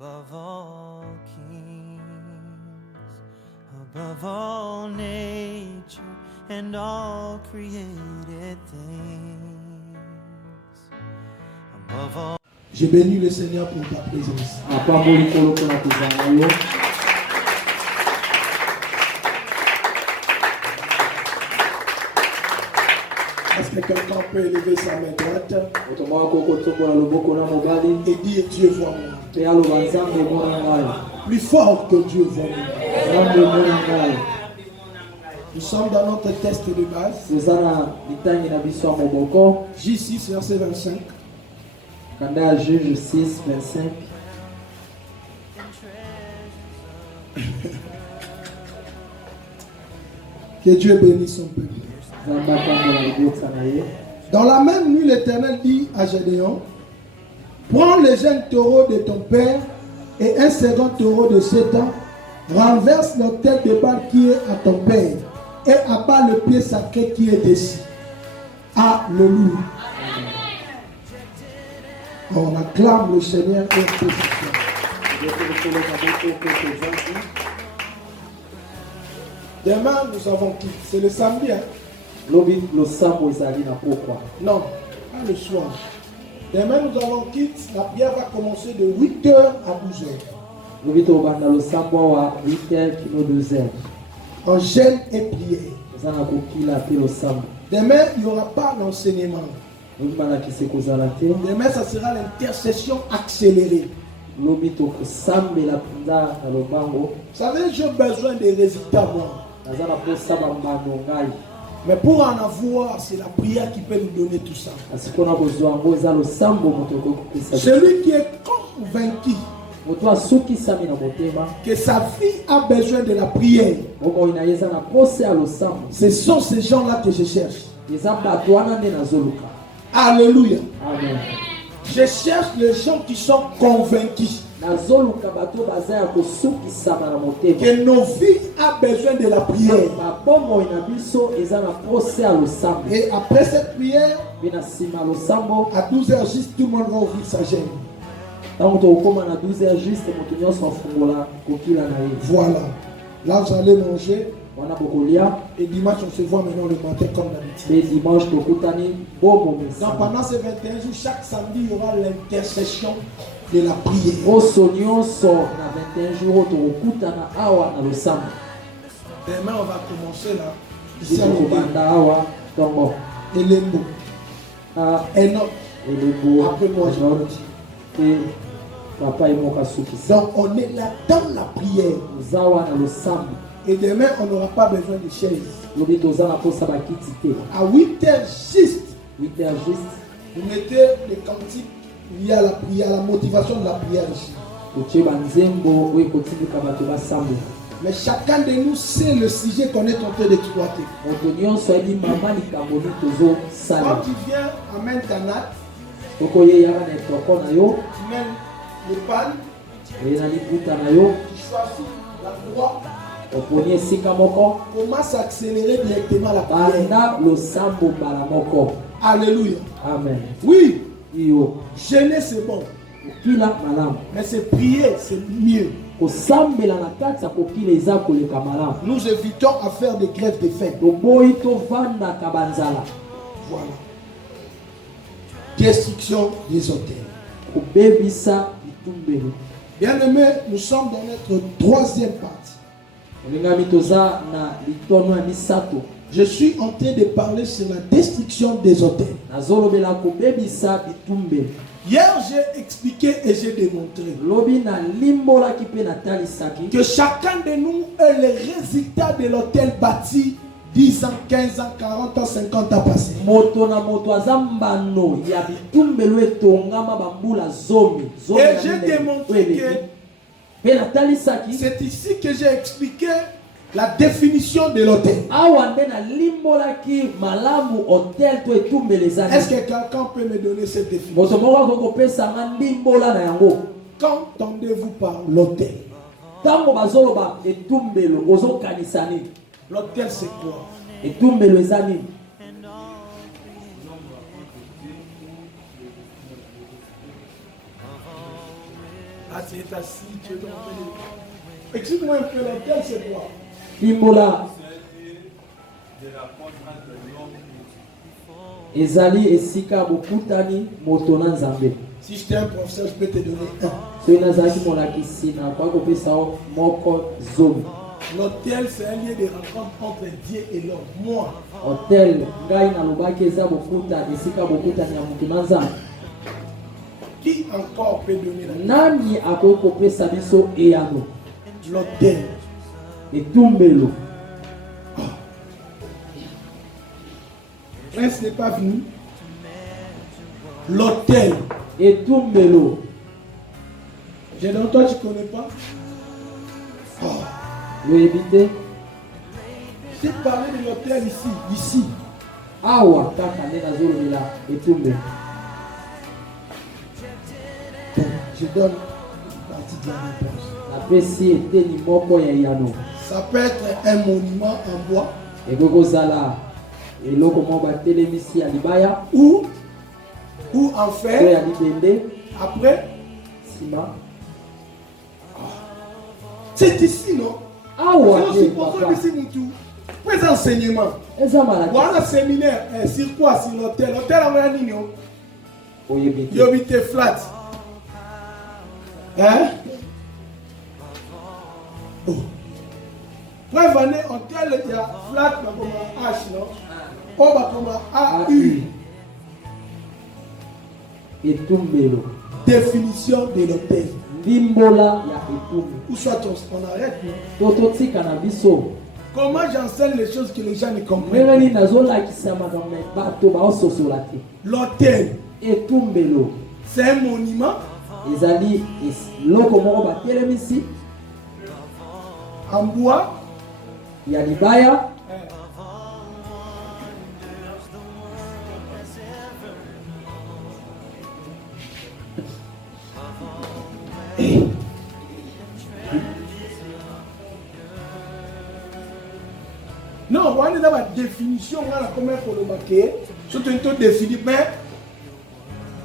above all kings, above all nature and all created things, above all. Je bénis le Seigneur pour ta présence. Est-ce que quelqu'un peut élever sa main droite et dire Dieu voit moi? Plus fort que Dieu voit moi. Nous sommes dans notre test de base. J6, verset 25. Juge 6, 25. Que Dieu bénisse son peuple. Dans la même nuit, l'Éternel dit à Gédéon, prends le jeune taureau de ton père et un second taureau de 7 ans, renverse l'autel de Baal qui est à ton père et abat le pied sacré qui est dessus. Alléluia. On acclame le Seigneur et demain, nous avons qui? C'est le samedi, hein? Non, pas le soir. Demain, nous avons quitte. La prière va commencer de 8h à 12h. En jeûne et prière. Demain, il n'y aura pas d'enseignement. Demain, ça sera l'intercession accélérée. Vous savez, j'ai besoin des résultats, moi. Mais pour en avoir, c'est la prière qui peut nous donner tout ça. Celui qui est convaincu que sa vie a besoin de la prière, ce sont ces gens-là que je cherche. Alléluia. Amen. Je cherche les gens qui sont convaincus que nos vies ont besoin de la prière. Et après cette prière, à 12h juste, tout le monde va ouvrir sa gêne. Voilà. Là, vous allez manger. Et dimanche, on se voit maintenant le matin comme d'habitude. Donc pendant ces 21 jours, chaque samedi, il y aura l'intercession de la prière. Demain, on va commencer là. Ici, et les mots. Et non. Après moi, je donc on est là dans la prière. Et demain, on n'aura pas besoin de chaises. À 8h juste, vous mettez les cantiques liés à la prière, à la motivation de la prière ici. Mais chacun de nous sait le sujet qu'on est en train d'exploiter. Quand tu viens, amène ta natte, tu mènes le pan, tu choisis la croix. Commence à accélérer directement la prière. Alléluia. Amen. Oui. Gêner c'est bon. Mais c'est prier, c'est mieux. Nous évitons à faire des grèves de faim. Voilà. Destruction des hôtels. Bien aimé, nous sommes dans notre troisième partie. Je suis en train de parler sur la destruction des hôtels. Hier, j'ai expliqué et j'ai démontré que chacun de nous est le résultat de l'hôtel bâti 10 ans, 15 ans, 40 ans, 50 ans passés. Et j'ai démontré que c'est ici que j'ai expliqué la définition de l'hôtel. Est-ce que quelqu'un peut me donner cette définition? Qu'entendez-vous par l'hôtel? L'hôtel c'est quoi? Ah, tu es assis, tu es dans le... Explique-moi un peu, l'autel, c'est quoi? limbola ezali esika bokutani moto na nzambe. Si j'étais un professeur, je peux te donner un. soki nazalaki molakisi nakoki kopesa yo moko zomi. L'autel, c'est un lieu de rencontre entre Dieu et l'homme. Moi, hotel ngai nalobaki eza bokutani esika bokutani ya moto na nzambe. qui encore peut donner la Nani akoki kopesa biso eyano l'autel? etumbelo? Prince n'est pas venu. L'autel. Etumbelo. J'ai dit, toi, tu ne connais pas? Loyebi te? J'ai parlé de l'autel ici. Awa kaka nde nazolobela etumbelo. Je donne une partie de la réponse. Napesi eteni moko ya eyano. Ça peut être un monument en bois Ekoki kozala eloko moko batelemisi ya libaya ou en to fer. ya libende Après, nsima. c'est ici, non? Awa C'est te aussi pour ça papa que c'est tout. Pour enseignement. eza malaki Voilà séminaire. Sur quoi? Sur l'hôtel. L'hôtel a un nino. oyebi te. Il habite flat. Hein? Oh. Pour venir hôtel, il y a flat comme un H, non? Oh, bah comme un AU. Etumbelo. Définition de l'hôtel. Limbola ya etumbelo. Ou soit on arrête, non? Tototika na biso. Comment j'enseigne les choses que les gens ne comprennent Ndenge nini nazolakisa makambo ya bato baososola te. pas? L'hôtel, Etumbelo c'est un monument ezali eloko moko batelemisi en bois. ya libaya Non, on est dans la définition, on a comment il faut le marquer. Surtout une définie, mais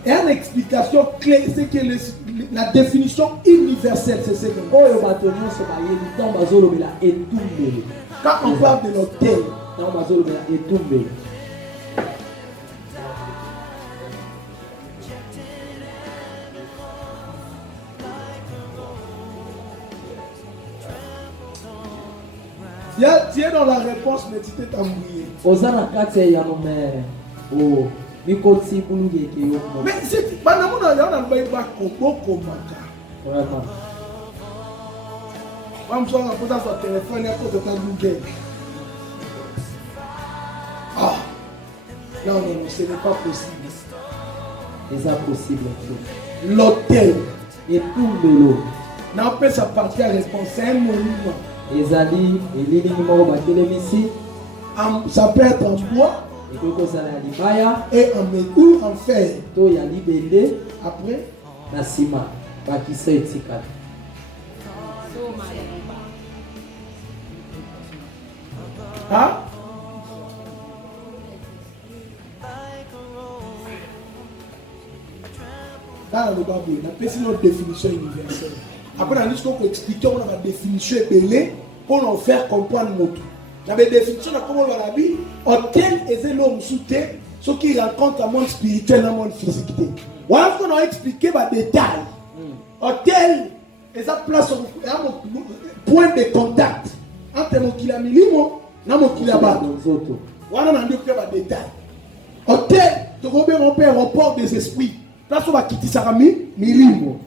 il y a une explication claire, c'est que la définition universelle, c'est ce que oyo bato nyonso bayebi ntango bazolobela etumbelo. quand on parle de l'hôtel, Ntango bazolobela etumbelo tu es dans la réponse, mais tu t'es embrouillé. oza na kati ya eyano me mikoti buluki eke yo moko. Mais c'est pas dans mon avis, on a le bain beaucoup Vraiment. Comme ça, on a posé son téléphone, il y a pas de temps Google. Ah! Non, ce n'est pas possible. eza possible te. L'hôtel, Etumbelo n'empêche sa partie à réponse, c'est un monument. ezali elilingi moko batelemisi Ça peut être en bois ekoki kozala ya libaya et en mégout, en fer. to ya libende. Après, Na nsima bakisa etikala. hein? Dans le Bible, on appelle ça notre définition universelle. Après, on a dit qu'on peut expliquer on a la définition ébélée pour nous faire comprendre notre. La définition de comment on l'a dit, hôtel est l'homme sous terre, ce qui rencontre le monde spirituel et le monde physique. Voilà ce qu'on a expliqué par détail. Hôtel est la place, un point de contact entre mon kilamilimo et mon kilabado. Nzoto. Voilà on a dit par détail. Hôtel, tu vois, un report des esprits. Place où on va quitter Sarami, milimo.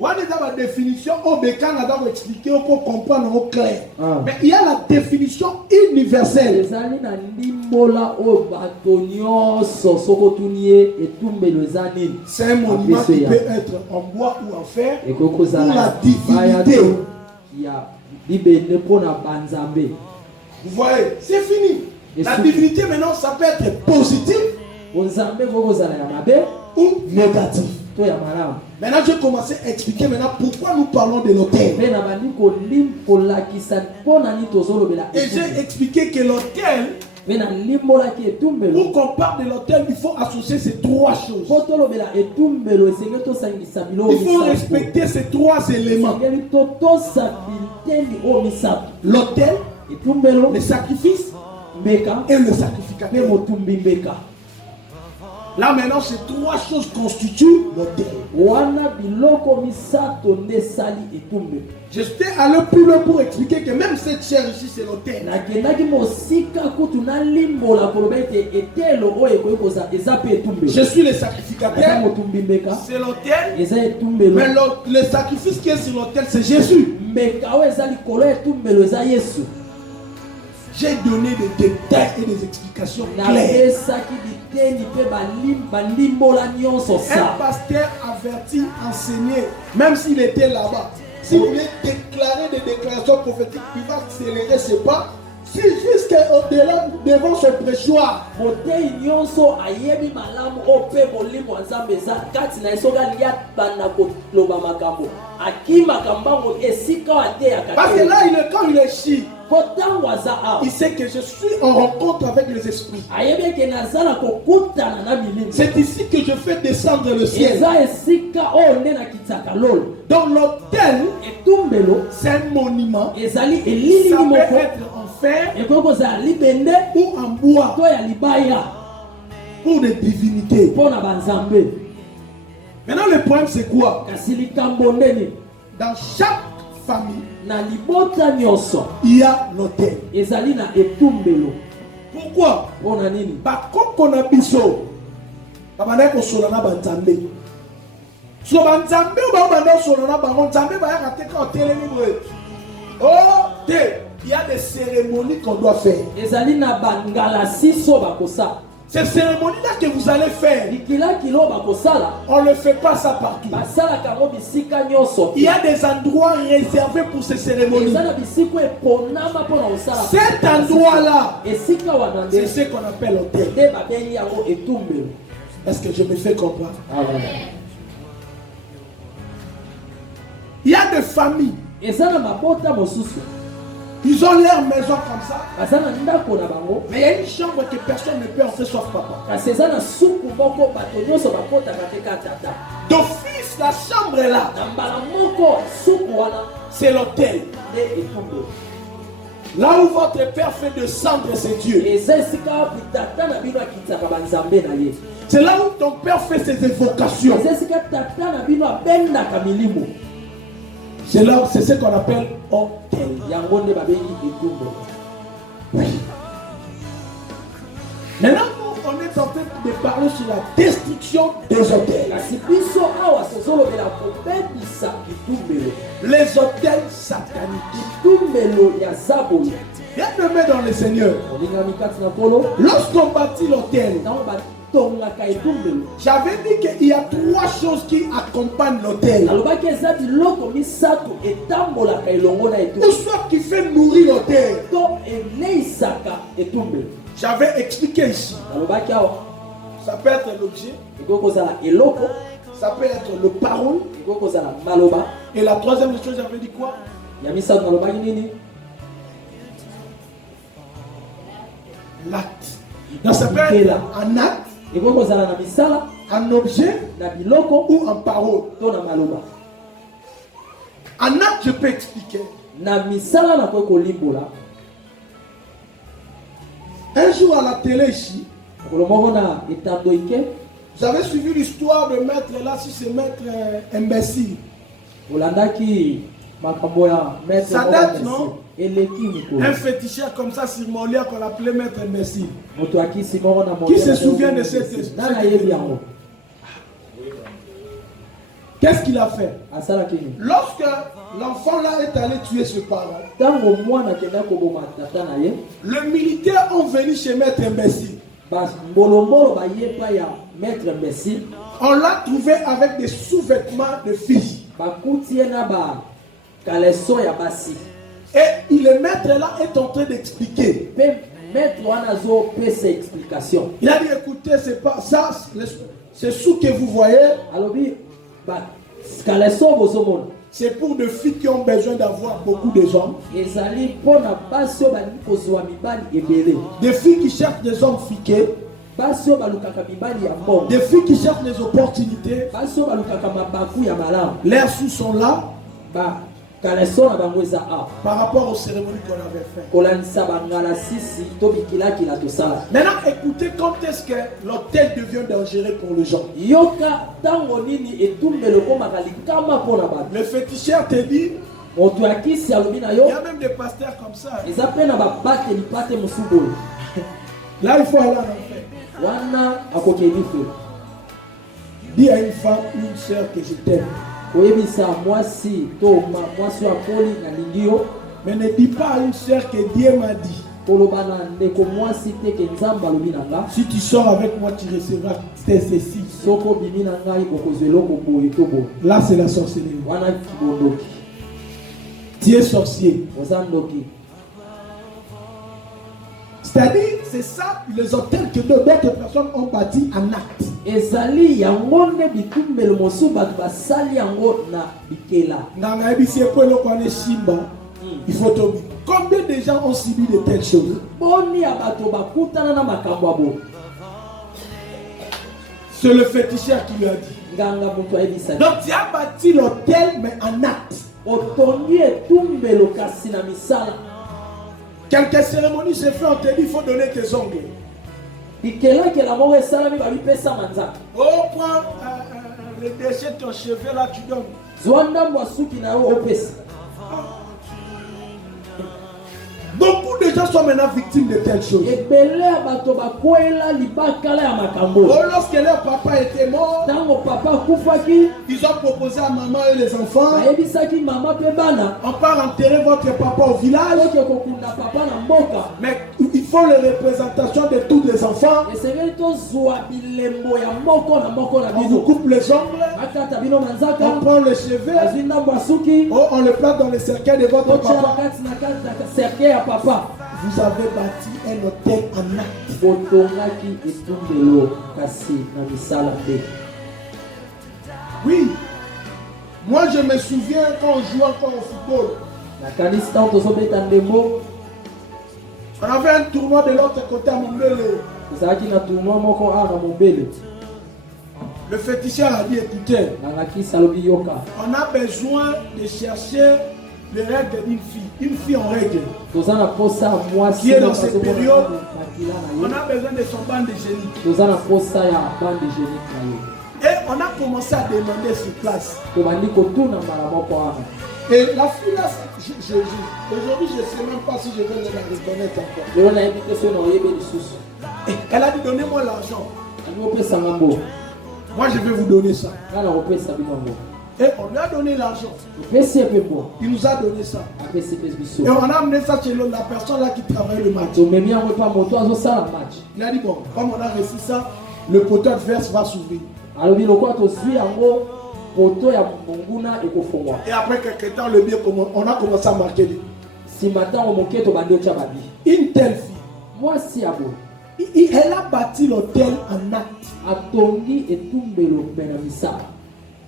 Voilà la définition au Canada pour expliquer, pour comprendre au clair. Mais il y a la définition universelle. ezali na limbola oyo bato nyonso soki otuni ye etumbelo eza nini. C'est un monument qui peut être en bois ou en fer ekoki pour kozala la ya libaya divinité. to ya libende mpona banzambe. Vous voyez, c'est fini. Et La sous- divinité maintenant, ça peut être positif bonzambe ekoki kozala ya mabe ou négatif. to ya malamu. Maintenant, je vais commencer à expliquer maintenant pourquoi nous parlons de l'hôtel. mpe na bandi kolakisa mpona nini tozolobela Et j'ai expliqué que l'hôtel, Mais na limbola ki etumbelo. Pour qu'on parle de l'autel, il faut associer ces trois choses. Poto lobela etumbelo esengeli tosangisa bilo. Il faut respecter ces trois éléments. Esengeli totosa biteni o misato. L'autel, Etumbelo, le sacrifice mbeka, et le pe sacrificateur. motumbi mbeka. Là maintenant, ces trois choses constituent l'autel. Wana biloko misato nde sali etumbelo. J'étais allé plus loin pour expliquer que même cette chair ici, c'est l'autel. Nakendaki mosika kutu na limbola koloba ete etelo oyo ekoki koza eza pe etumbelo. Je suis le Eza sacrificateur, motumbi mbeka, c'est l'autel. eza etumbelo. Mais le sacrifice qui est sur l'autel, c'est Jésus. Mbeka oyo eza likolo ya etumbelo eza Yesu. J'ai donné des détails et des explications claires. Napesaki biteni pe balimbola nyonso Un sa. pasteur averti, enseigné, même s'il était là-bas, s'il voulait déclarer des déclarations prophétiques, il va accélérer ses pas. Si jusqu'au-delà, devant son prêchoir, Motei nyonso ayebi malamu ope molimo wa Nzambe eza kati na esoka lia bana koloba makambo. Akimaka mbango esika ateyaka. parce que là, quand il est chi, Kotango aza awa. il sait que je suis en rencontre avec les esprits. Ayebi eke nazala kokutana na milimo. C'est ici que je fais descendre le ciel. Eza esika oyo nde nakitaka lolo. Donc l'autel, Etumbelo c'est un monument. ezali elili Ça peut moko. être en fer Ekoki kozala libende ou en bois to ya libaya pour des divinités. mpo na banzambe. Maintenant, le problème, c'est quoi? Kasi likambo ndeni Dans chaque famille, na libota nyonso il y a l'autel. ezali na etumbelo. Pourquoi? Mpo na nini? Bakoko na biso babandaki kosola na banzambe. So banzambe oyo babanda kosola na bango, nzambe bayaka te ka otelemi boye. Oh te, il y a des cérémonies qu'on doit faire. Ezali na bangala siso bakosala. Ces cérémonies-là que vous allez faire, Likila kilo bakosala on ne fait pas ça partout. basalaka yango bisika nyonso. Il y a des endroits réservés pour ces cérémonies. Eza na bisiko eponama mpo na kosala. Cet endroit-là, esika wana c'est nde ce qu'on appelle l'autel. nde babengi yango etumbelo. Est-ce que je me fais comprendre? Amen. Il y a des familles, Eza na mabota mosusu ils ont leur maison comme ça, baza na ndako na bango, mais il y a une chambre que personne ne peut entrer sauf papa. kasi eza na suku moko bato nyonso bakotaka te ka tata. D'office, la chambre est là, Na mbala moko suku wana c'est l'autel. nde etumbelo. Là où votre père fait descendre ses dieux. Eza esika wapi tata na bino akitaka banzambe na ye. C'est là où ton père fait ses évocations. Eza esika tata na bino abendaka milimo. C'est là, c'est ce qu'on appelle autel. Yango nde babengi etumbelo. Maintenant, on est en train de parler sur la destruction des autels. Kasi biso awa tozolobela kobebisa etumbelo. Les autels sataniques. Etumbelo ya zabolo. Bien-aimés dans le Seigneur, Olingami kati na kolo. lorsqu'on bâtit l'autel, Ntango batongaka etumbelo. j'avais dit qu'il y a trois choses qui accompagnent l'autel. Alobaki eza biloko misato etambolaka elongo na Ou etumbelo. soit qui fait nourrir l'autel. To eleisaka etumbelo. J'avais expliqué ici. Alobaki awa Ça peut être l'objet, ekoki kozala eloko, ça peut être le parole. ekoki kozala maloba. Et la troisième chose, j'avais dit quoi? Ya misato nalobaki nini? L'acte. Donc ça peut être un acte, Ekoki kozala na misala, un objet na biloko ou en parole. to na maloba. Un acte, je peux expliquer. Na misala nakoki kolimbola. Un jour à la télé ici, Mokolo moko na etando ike vous avez suivi l'histoire de maître là, si c'est maître imbécile. olandaki makambo ya maître Ça moko date, Messi. non? Eleki mikolo. Un féticheur comme ça sur Molia qu'on appelait maître imbécile. Moto akisi moko na Qui se souvient de cette nana yebi yango Qu'est-ce qu'il a fait? asalaki nini? Lorsque l'enfant là est allé tuer ce parent, Ntango mwana akenda koboma tata na ye, les militaires ont venu chez maître imbécile. bambolombolo baye pa ya maître imbécile, On l'a trouvé avec des sous-vêtements de filles. bakuti ye na bakaleso ya basi. Et le maître là est en train d'expliquer. Mpe maître wana azopesa explication. Il a dit écoutez, c'est pas ça, c'est sous que vous voyez. Alobi bakaleso bozomona c'est pour des filles qui ont besoin d'avoir beaucoup de hommes. ezali mpona basi oyo balingi kozwa mibali ebele, Des filles qui cherchent des hommes fiqués. basi oyo balukaka mibali ya mbongo, Des filles qui cherchent des opportunités. basi oyo balukaka mabaku ya malamu. Leurs sous sont là bakaleso na bango eza awa par rapport aux cérémonies qu'on avait faites. kolandisa bangala sisi to bikilakila tosala. Maintenant, écoutez quand est-ce que l'hôtel devient dangereux pour les gens. yoka ntango nini etumbelo ekomaka likama mpona bato. Le féticheur te dit, moto ya kisi alobi na yo il y a même des pasteurs comme ça. eza mpe na babateli pate mosu boye Là, il faut aller en enfer. wana akokeni fe Dis à une femme, une soeur que je t'aime. koyebisa mwasi to mwasi oyo apoli nalingi yo, Mais ne dis pas à une soeur que Dieu m'a dit. koloba na ndeko mwasi te ke nzambe alobi na nga, Si tu sors avec moi, tu recevras ceci. soki obimi na ngai bokozwa eloko boye to boye. Là, c'est la sorcellerie. wana kibondoki, Tu es sorcier. oza ndoki. C'est-à-dire, c'est ça les hôtels que d'autres personnes ont bâtis en acte. ezali yango nde bitumbelo mosusu bato basali yango na bikela. Nanga ebisi epo eloko wana esimba, il faut tomber. Combien de gens ont subi de telles choses? boni ya bato bakutana na makambo ya boye. C'est le féticheur qui lui a dit. nganga moto ayebisa Donc tu as bâti l'hôtel mais en acte. otongi etumbelo kasi na misala. Quelques cérémonies se font, on te dit il faut donner tes ongles. bikelakela moko esalami babipesa manzaka. Oh, prends le déchet de ton cheveu là, tu donnes. zwa ndambo ya suki na yo opesa. Beaucoup de gens sont maintenant victimes de telles choses. ebele ya bato bakwela libakala ya makambo. Oh, lorsque leur papa était mort, ntango papa akufaki ils ont proposé à maman et les enfants, bayebisaki mama mpe bana on part enterrer votre papa au village, oke kokunda papa na mboka. mais il faut les représentations de tous les enfants. esengeli tozwa bilembo ya moko na moko na On vous bino, coupe les ongles, bakata bino on manzaka, prend les cheveux, azwi ndambo ya suki, oh, on le place dans le cercueil de votre totia na papa. kati na cercueil ya papa. Vous avez bâti un hôtel en acte. botongaki etumbelo kasi na misala te. Oui. Moi, je me souviens quand on jouait encore au football. nakanisi ntango tozobeta ndembo, On avait un tournoi de l'autre côté à Mombele. ezalaki na tournoi moko awa na mobele. Le féticheur a dit, écoutez, nangakisi alobi yoka, on a besoin de chercher les règles d'une fille. Une fille en règle. toza na posa ya mwasi Qui est dans oyo cette azomona période? makila On na ye, a besoin de son bande de génie. toza na posa ya bande génique na ye. Et on a commencé à demander sur place. tobandi kotuna mbala moko wana. Et la fille là, aujourd'hui je ne sais même pas si je vais la reconnaître encore. lelo nayebi te soki na oyebe lisusu. Et elle a dit, donnez-moi l'argent. ali opesanga mbo, Moi je vais vous donner ça. nga na kopesa bino mbo. Et on lui a donné l'argent. opesi ye mpe mbo, Il nous a donné ça. apesi mpe biso. Et on a amené ça chez la personne là qui travaille le match. tomemi yango epa moto azosala match. Il a dit, bon, comme on a reçu ça, le poteau adverse va s'ouvrir. alobi lokola tozwi yango poto ya monguna ekofungwa. Et après quelques temps, le bien, on a commencé à marquer. nsima ntango moke tobandi otya babi. Une telle fille, mwasi ya boye elle a bâti l'hôtel en acte. atongi etumbelo mpe na misala.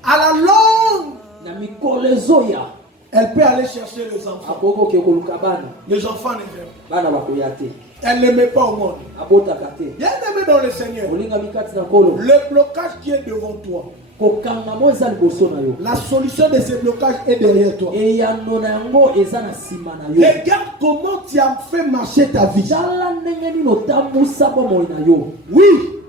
À la longue, na mikolo ezoya elle peut aller chercher les enfants. akoki koke koluka bana, Les enfants ne viennent bana bakoya te, pas. Elle ne les met pas au monde. abotaka te. Bien aimé dans le Seigneur. olingami kati na nkolo, Le blocage qui est devant toi, kokanga mo eza liboso na yo, la solution de ce blocage est derrière toi. eyano na yango eza na nsima na yo. Regarde comment tu as fait marcher ta vie. tala ndenge nini otambusa bomoi na yo. Oui,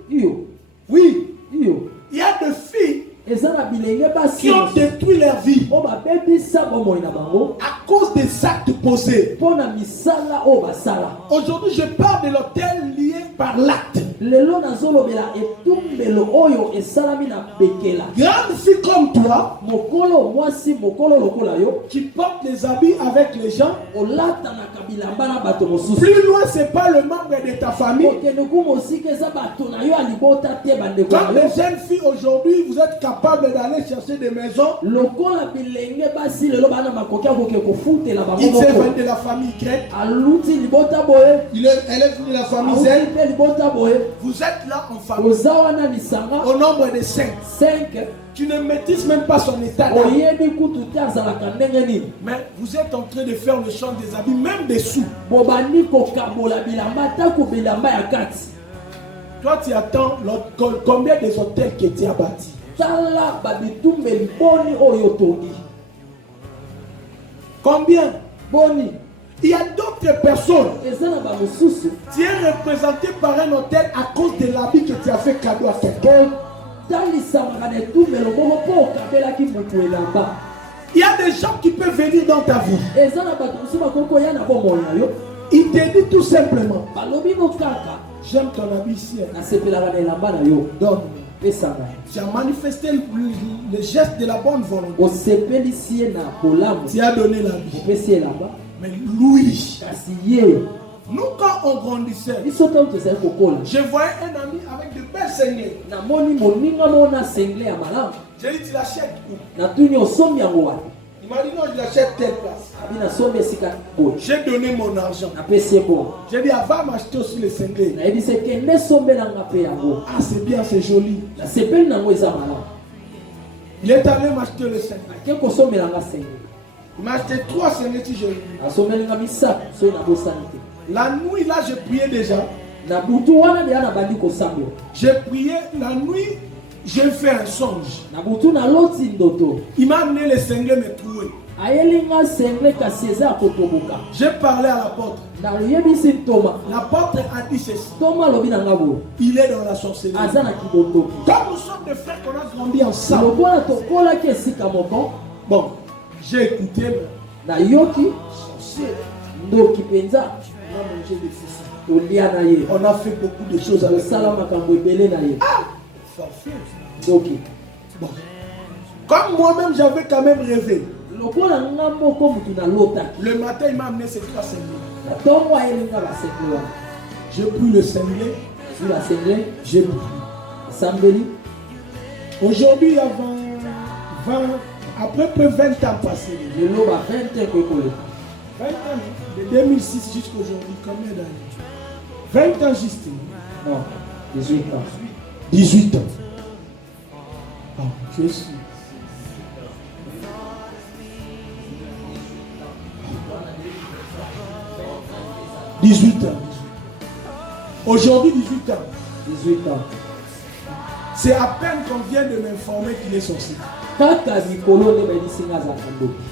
iyo oui. iyo Il y a des filles eza na bilenge basi qui ont détruit leur vie oyo babebisa bomoi na bango à cause des actes posés. mpo na misala oyo basala. Aujourd'hui, je parle de l'hôtel lié par l'acte. lelo nazolobela etumbelo oyo esalami na bekela. Grande fille comme toi, mokolo mwasi mokolo lokola yo qui porte les habits avec les gens, olatanaka bilamba na bato mosusu. plus loin, c'est pas le membre de ta famille. okende ku mosika eza bato na yo ya libota te bandeko Comme na yo. les jeunes filles aujourd'hui, vous êtes capables d'aller chercher des maisons. lokola bilenge basi lelo bana makoki akoke kofutela bango Il s'est moko. venu de la famille grecque. aluti libota boye, Elle est venue de la famille auti zen. mpe libota boye. vous êtes là en famille. oza wana lisanga Au nombre de 5. 5 Tu ne maîtrises même pas son état d'âme. oyebi kutu te azalaka ndenge nini Mais vous êtes en train de faire le chant des habits, même des sous. bobandi kokabola bilamba tako bilamba ya kati Toi, tu attends combien des hôtels que tu as bâtis. tala babitumbeli boni oyo tongi Combien? boni Il y a d'autres personnes. eza na bamosusu Tu es représenté par un hôtel à cause de l'habit que tu as fait cadeau à quelqu'un. talisamaka na etumbelo moko mpo okabelaki motu elamba Il y a des gens qui peuvent venir dans ta vie. eza na bato mosusu bakoki koya na bomoi na yo Il te dit tout simplement, balobi no kaka j'aime ton habit ici. nasepelaka na elamba na yo Donne-moi. pesanga Tu as manifesté le geste de la bonne volonté. osepelisi ye na bolamu Tu as donné l'habit. opesi elamba Mais Louis, kasi ye nous quand on grandissait, biso ntango tozali kokola je voyais un ami avec de belles saignées. namoni moninga moko na sengle ya malamu J'ai dit, tu l'achètes où? natuni osombi yango wapi Il m'a dit, non, je l'achète telle place. abi nasombi esika boye J'ai donné mon argent. napesi ye bongo J'ai dit, va m'acheter aussi les cinglés. nayebisi ekende sombelanga mpe yango Ah, c'est bien, c'est joli. nasepeli nango eza malamu Il est allé m'acheter les cinglés. ake kosombelanga sengle Il m'a acheté 3 cinglés si je veux. asombelinga misato soki nabosani te La nuit, là, je priais déjà. na butu wana deya nabandi kosambela J'ai prié la nuit, j'ai fait un songe. na butu naloti ndoto Il m'a amené les cinglés me trouver. ayelinga sengle kasi eza ya kotoboka J'ai parlé à l'apôtre. nayebisi ntoma L'apôtre a dit ceci. ntoma alobi na nga boye Il est dans la sorcellerie. aza na kibondoki Comme nous sommes des frères qu'on a grandi ensemble. lokola tokolaki esika moko Bon, j'ai écouté, mais nayoki sorcier, ndoki mpenza on a mangé des fils. tolia na ye On a fait beaucoup de choses avec tosala makambo ebele na ye sorcier. ndoki Bon. Comme moi-même, j'avais quand même rêvé. lokola nga moko mutu nalotaki Le matin, il m'a amené ces 3 cinglés. na ntongo ayelinga basengle wana J'ai pris le cinglé, zwi basengle j'ai pris. asambeli Aujourd'hui, il y a 20, après peu 20 ans passés. lelo ba 20 ans kokoleka 20 ans, de 2006 jusqu'à aujourd'hui, combien d'années? 20 ans juste. non 18 ans 18 ans. Ah, je suis. « 18 ans. Aujourd'hui, 18 ans. 18 ans C'est à peine qu'on vient de m'informer qu'il est sorcier. kaka mikolo nde bayebisinga azalaka ndoki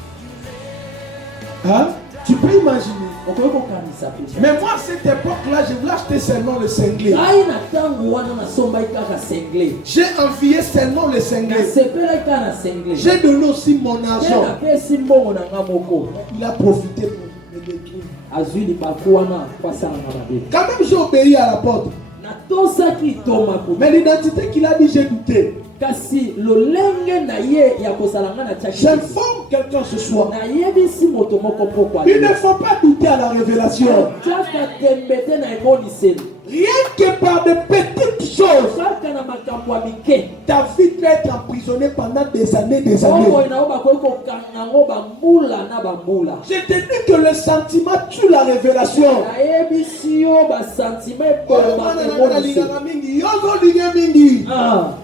Hein? Tu peux imaginer. okoki kokanisa mpe Mais moi, à cette époque-là, je voulais acheter seulement le cinglé. ngai na ntango wana nasombaki kaka sengle J'ai envié seulement le cinglé. nasepelaki kaka na sengle J'ai donné aussi mon mpe argent. napesi mbongo na nga moko Il a profité pour me détruire. azwi libaku wana po asalanga mabe Quand même, j'ai obéi à l'apôtre. natosaki tomaku Mais l'identité qu'il a dit, j'ai douté. kasi lolenge na ye ya kosalanga na tiaki J'informe quelqu'un ce soir. nayebisi moto moko pokwa Il ne faut pas douter à la révélation. tiaka tembe te na emoniseli Rien que par de petites choses, kaka na makambo ya mike ta vie peut être emprisonnée pendant des années, des années. okoyi na yo bakoki kokanga yango bambula na bambula Je te dis que le sentiment tue la révélation. nayebisi yo basantima eboma emoniseli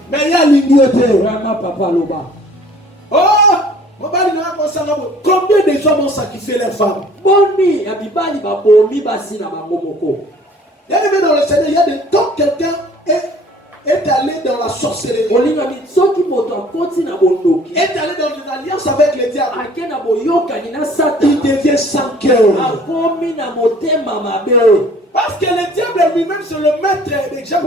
Mais il y a vraiment papa Loba. Combien de hommes ont sacrifié leurs femmes? Boni, ya bibali babomi basi na bango moko. Il y a dans le Seigneur, il y a des temps quelqu'un est allé dans la sorcellerie. Olinga mitsoki moto akoti na bondoki. Est allé dans une alliance avec le diable. Ake na boyokani na satan. Il devient sans cœur. Akomi na motema mabe. Parce que le diable lui-même c'est le maître des gens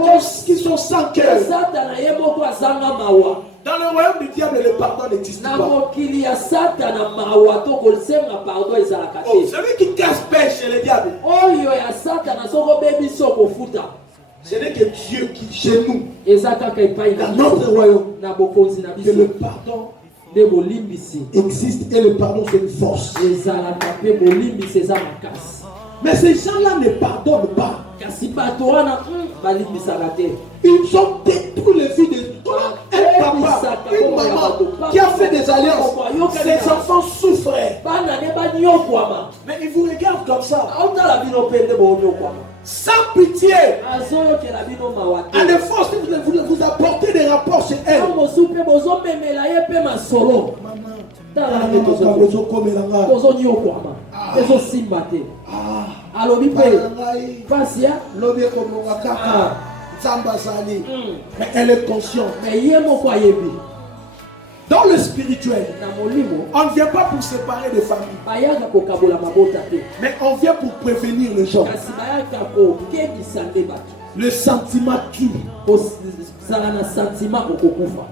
qui sont sans cœur. Satan na yeboko azanga mawa. Dans le royaume du diable, le pardon n'existe Na pas. mokili ya satan na mawa to kolsenga pardon ezalaka Oh, te. celui qui casse paix chez le diable, Oyo ya satan na soko bebi soko futa. ce n'est que Dieu qui, chez nous, Eza kaka epai na dans notre royaume, na bokonzi na que le biso. pardon De bolimbisi. existe et le pardon c'est une force. ezalaka mpe bolimbisi eza makasi Mais ces gens-là ne pardonnent pas. kasi bato wana balimbisaka te Ils ont détruit les vies de un papa, une maman qui a fait des alliances. Ses enfants souffraient. bana ne banyokwama Mais ils vous regardent comme ça. auta azotala bino mpe nde boonyokwama sans pitié. azoyokela bino mawa À te des forces, vous apportez des rapports chez elle. ntango mosusu mpe bozomemela ye mpe masolo tala nde tozonyokwama ezosimba te alobi mpe pasi ya mais elle est consciente. me ye moko ayebi Dans le spirituel, na molimo on ne vient pas pour séparer des familles, bayaka kokabola mabota te mais on vient pour prévenir les gens. kasi bayaka kokebisa nde bato Le sentiment tue. kozala na sentima okokufa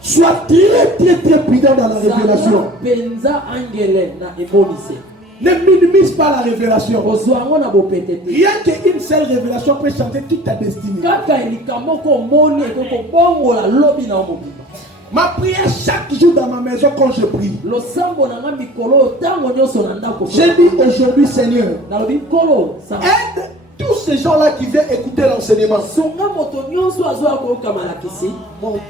Sois très prudent dans la révélation. penza angele na emonise Ne minimise pas la révélation. ozwa yango na bopete te Rien qu'une seule révélation peut changer toute ta destinée. kaka elikambo moko omoni ekokobongola lobi na yo mobimba Ma prière chaque jour dans ma maison quand je prie. losambo na nga mikolo oyo ntango nyonso na ndako J'ai dit aujourd'hui, Seigneur, nalobi nkolo aide tous ces gens-là qui viennent écouter l'enseignement. songa moto nyonso azoya koyoka malakisi Montre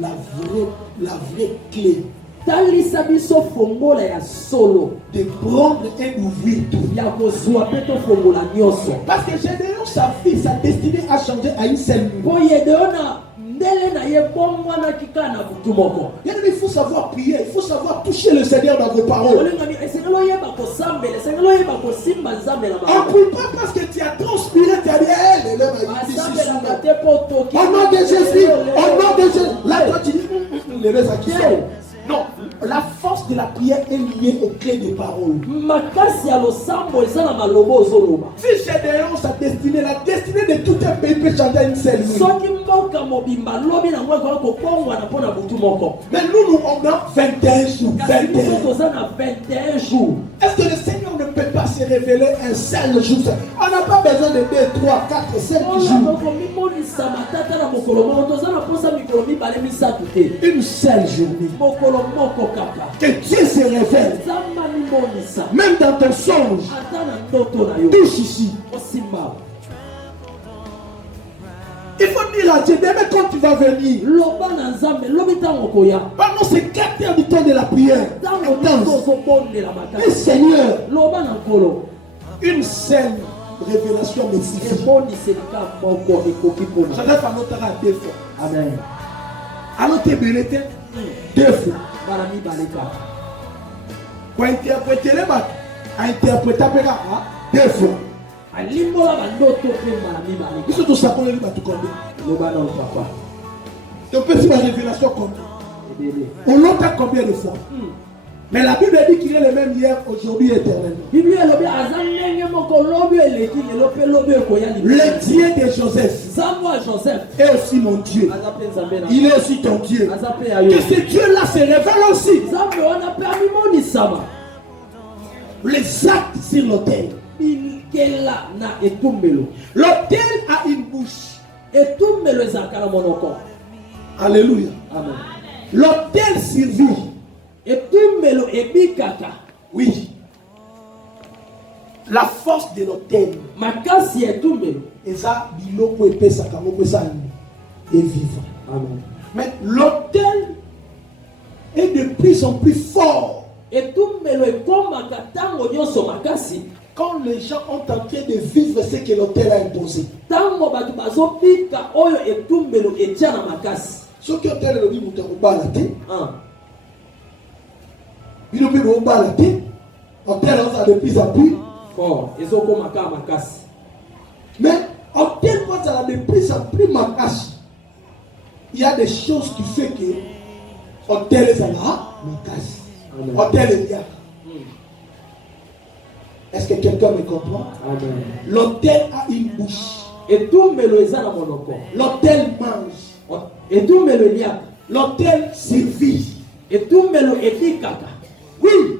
la vraie clé talisa biso fongola ya solo de prendre et d'ouvrir tout. ya kozwa mpe tofongola nyonso Parce que Gédéon, sa vie, sa destinée a changé à une seule nuit. mpo yedeyo na ndele na ye bongwanaki kaka na butu moko Bien aimé, il faut savoir prier, il faut savoir toucher le Seigneur dans vos paroles. olengami esengeli oyeba kosambela esengeli oyeba kosimba nzambe na On ne makambo prie pas parce que tu as transpiré, tu as dit, hey, les lèvres, ici, basambelaka sous te mpo toki au nom de Jésus, au nom de Jésus. Là, toi, tu dis, les lèvres qui sont. Non, la force de la prière est liée aux clés des paroles. makasi ya losambo eza na maloba ozoloba Si Gédéon, sa destinée, la destinée de tout un pays peut changer à une seule nuit. soki mboka mobimba lobi nango ekoka kobongwana mpo na butu moko Mais nous, on a 21 jours. kasi biso 21. toza na 21 jours Est-ce que le Seigneur ne peut pas se révéler un seul jour? On n'a pas besoin de 2, 3, 4, 5 oyo jours. tokomimonisama tata na mokolo moko toza na mposa mikolo mibale misatu te Une seule journée. mokolo moko kaka Que Dieu se révèle. nzambe mimonisa Même dans ton songe. ata na ndoto na yo Touche ici. osimba Il faut dire à Dieu, demain quand tu vas venir. loba na nzambe lobi ntango koya Pendant ces 4 heures du temps de la prière. ntango nyonso Intense. ozobondela Et makasi Seigneur, loba na nkolo une seule révélation me suffit. eboniselika moko ekoki mpona J'avais pas noté à 2 fois. amen Alors tu es bénété 2 fois. bana mibale kaka Pour interpréter les bacs. Interpréter après 2 fois. alimbola bandoto mpe mbala mibale Ils sont tous ça pour les bacs combien. loba na opapa On peut faire la révélation combien. ebele On l'entend combien de fois. Mais la Bible dit qu'il est le même hier, aujourd'hui, éternellement. bible elobi aza ndenge moko lobi eleki lelo mpe lobi ekoya Le Dieu de Joseph nzambo ya joseph est aussi mon Dieu. aza mpe nzambe na Il est aussi ton Dieu. aza mpe ya yo Que ce Dieu-là se révèle aussi. nzambe wana mpe amimonisama Les actes sur l'autel. bilikela na etumbelo L'autel a une bouche. etumbelo ezalaka na monoko Alléluia. amen L'autel survit. etumbelo ebikaka Oui. La force de l'autel. makasi ya etumbelo Et ça, biloko epesaka ngo pesa et vivre. amen Mais l'autel est de plus en plus fort. etumbelo ekomaka ntango nyonso makasi Quand les gens ont tenté de vivre ce que l'autel a imposé. ntango bato bazobika oyo etumbelo etia na makasi Ce qui est le dit, vous avez dit, Ah. il ne peut pas la tête. L'autel a de plus en plus. fort ezokomaka ya makasi Mais l'autel passe de plus en plus makasi. Il y a des choses qui font que l'autel est là, makasi. Amen. L'autel est bien. Est-ce que quelqu'un me comprend? amen L'autel a une bouche. etumbelo eza na monoko L'autel mange. etumbelo eliaka L'autel survit. etumbelo ebikaka Oui.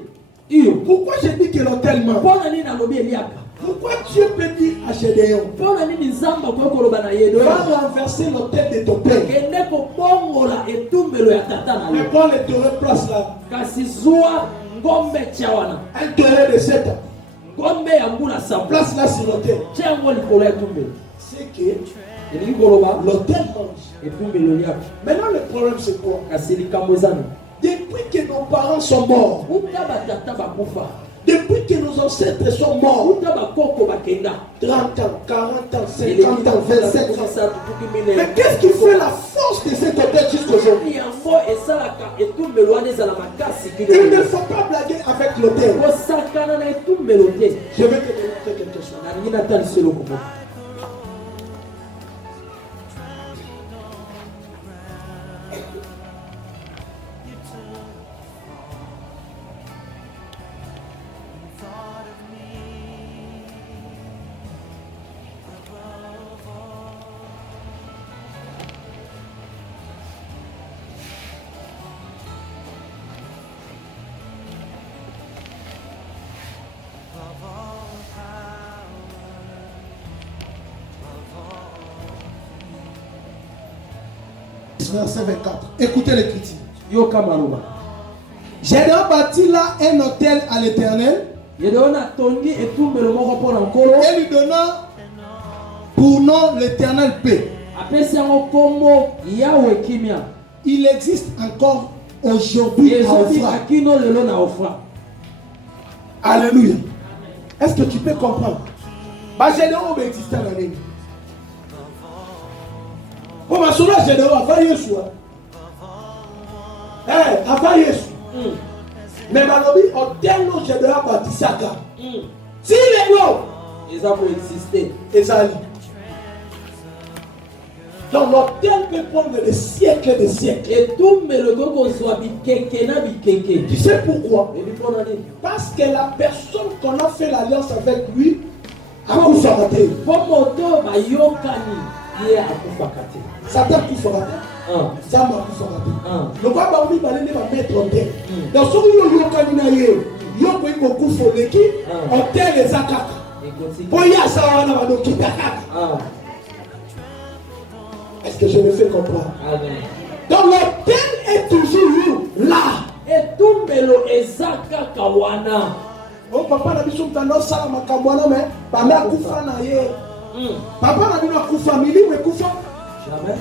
iyo Pourquoi je dis que l'autel mange? mpo na nini nalobi eliaka Pourquoi Dieu peut dire à Gédéon, mpo na nini nzambe akoki koloba na yedo va renverser l'autel de ton père. kende kobongola etumbelo ya tata na Mais yo prends le taureau, place là. kasi zwa ngombe tia wana Un taureau de 7 ans. ngombe ya mbula sambo Place là sur l'autel. tia yango likolo ya etumbelo C'est que elingi koloba l'autel mange. etumbelo eliaka Maintenant, le problème, c'est quoi? kasi likambo eza na Depuis que nos parents sont morts, uta batata bakufa depuis que nos nos ancêtres sont morts. Uta bakoko bakenda. 30 ans, 40 ans, 50 ans, 27 ans. Mais qu'est-ce qui fait la force de cet hôtel jusqu'aujourd'hui? Il ne faut pas blaguer avec l'hôtel. Je vais te montrer quelque chose. Verset 24. Écoutez l'écriture. Gédéon bâtit là un hôtel à l'Éternel. Et lui donna pour nom l'Éternel paix. Il existe encore aujourd'hui à Ofra. Alléluia. Est-ce que tu peux comprendre? Gédéon existe à l'année. Bon, ma soeur, Gédéon a fait Yeshua. A fait Yeshua. Mais Malobi, hôtel où Gédéon a bâti Saka. Si les lois, ils ont existé. Ils allaient. Donc l'hôtel peut prendre des siècles et des siècles. Et tout mais le go soit bikeke. Tu sais pourquoi? Parce que la personne qu'on a fait l'alliance avec lui a couffé. Satan couffé. Ça m'a couffé. Le roi Baoumi va mettre en terre. Donc si vous avez un en terre les akaka. Est-ce que je me fais comprendre? Donc l'hôtel est toujours là. Et tout melo ezaka kawana. Oh papa na biso mtano sala makamwana mais bama kufa na ye. Papa na bino kufa milimu kufa. Jamais.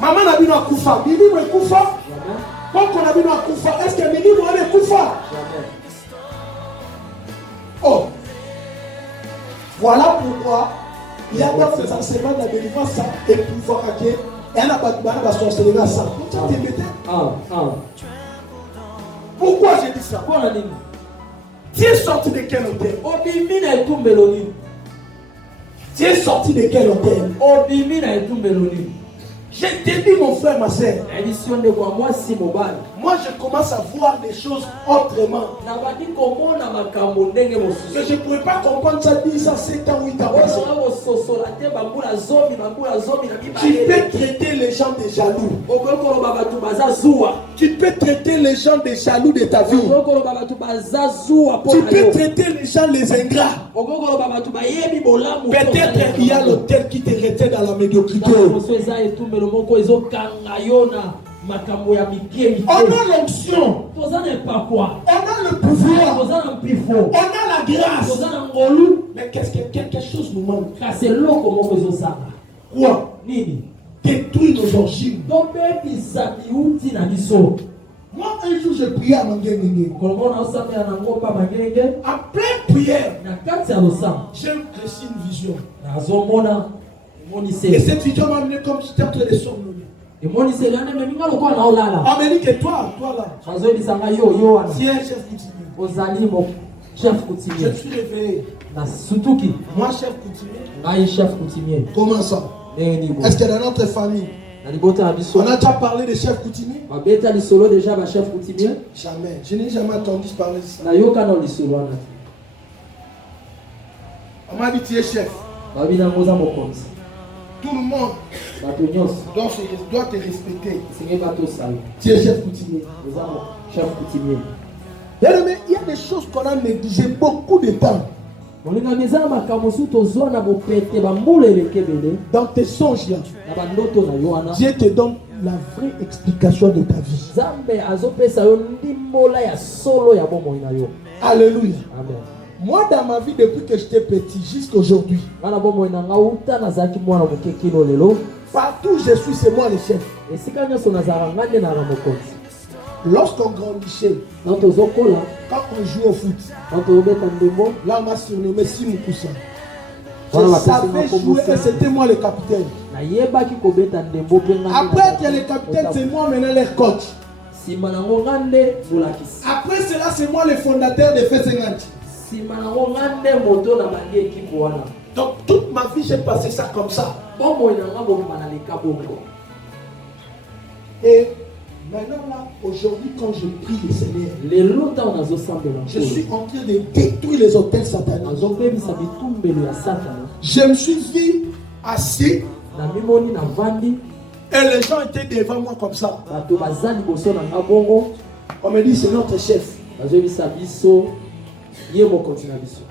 Maman na bino kufa milimu kufa. Jamais. Poko na bino kufa. Est-ce que milimu ale kufa? Jamais. Oh. Voilà pourquoi il y a dans les enseignements de la délivrance et pouvoir à Dieu. Et on a pas sorcellerie à ça. Pourquoi j'ai dit ça? Tu es sorti de quel hôtel? Tu es sorti de quel hôtel? Je te dis mon frère, ma soeur. Moi je commence à voir des choses autrement. Que je ne pouvais pas comprendre ça 10 ans, 7 ans, 8 ans. Tu peux traiter les gens de jaloux. Tu peux traiter les gens de jaloux de ta vie. Tu peux traiter les gens les ingrats. Peut-être qu'il y a l'hôtel qui te retient dans la médiocrité. On a l'onction, on a le pouvoir, on a la grâce. Mais quelque chose nous manque. Quoi? Détruire nos origines. Moi un jour je priais à Mangué. Après prière, j'ai reçu une vision. Et cette vision m'a amené comme si tu étais en train de somnoler. On m'a dit que toi là, tu es un chef coutumier. Je suis réveillé. Moi chef coutumier. Comment ça? Est-ce que dans notre famille on a déjà parlé de chef coutumier? Jamais. Je n'ai jamais entendu parler de ça. On m'a dit tu es chef. Tout le monde doit te respecter. Tu es chef coutumier. Mais il y a des choses qu'on a négligées beaucoup de temps. Dans tes songes là, Dieu te donne la vraie explication de ta vie. Alléluia. Amen. Moi dans ma vie depuis que j'étais petit jusqu'à aujourd'hui, partout où je suis c'est moi le chef. Lorsqu'on grandissait, na tozokola quand on jouait au foot, na tobeta ndembo là on m'a surnommé Simoukusa. Voilà, Je ma savais personne jouer m'a et c'était moi le capitaine. nayebaki kobeta ndembo mpe Après que le capitaine, c'est moi maintenant le coach. nsima nango nga nde molakisi Après cela, c'est moi le fondateur de Fessenganti. nsima nango nga nde moto na bandi ekipe wana Donc toute ma vie, j'ai passé ça comme ça. bomoi nanga bobima na leka bongo. Et maintenant là, aujourd'hui, quand je prie le Seigneur, lelo ntango nazosambela je suis en train de détruire les hôtels sataniques. nazobebisa bitumbelo ya satana Je me suis vu assis na mimoni na vandi et les gens étaient devant moi comme ça. bato baza liboso na nga bongo On me dit, c'est notre chef. bazoyebisa biso ye mokonzi na biso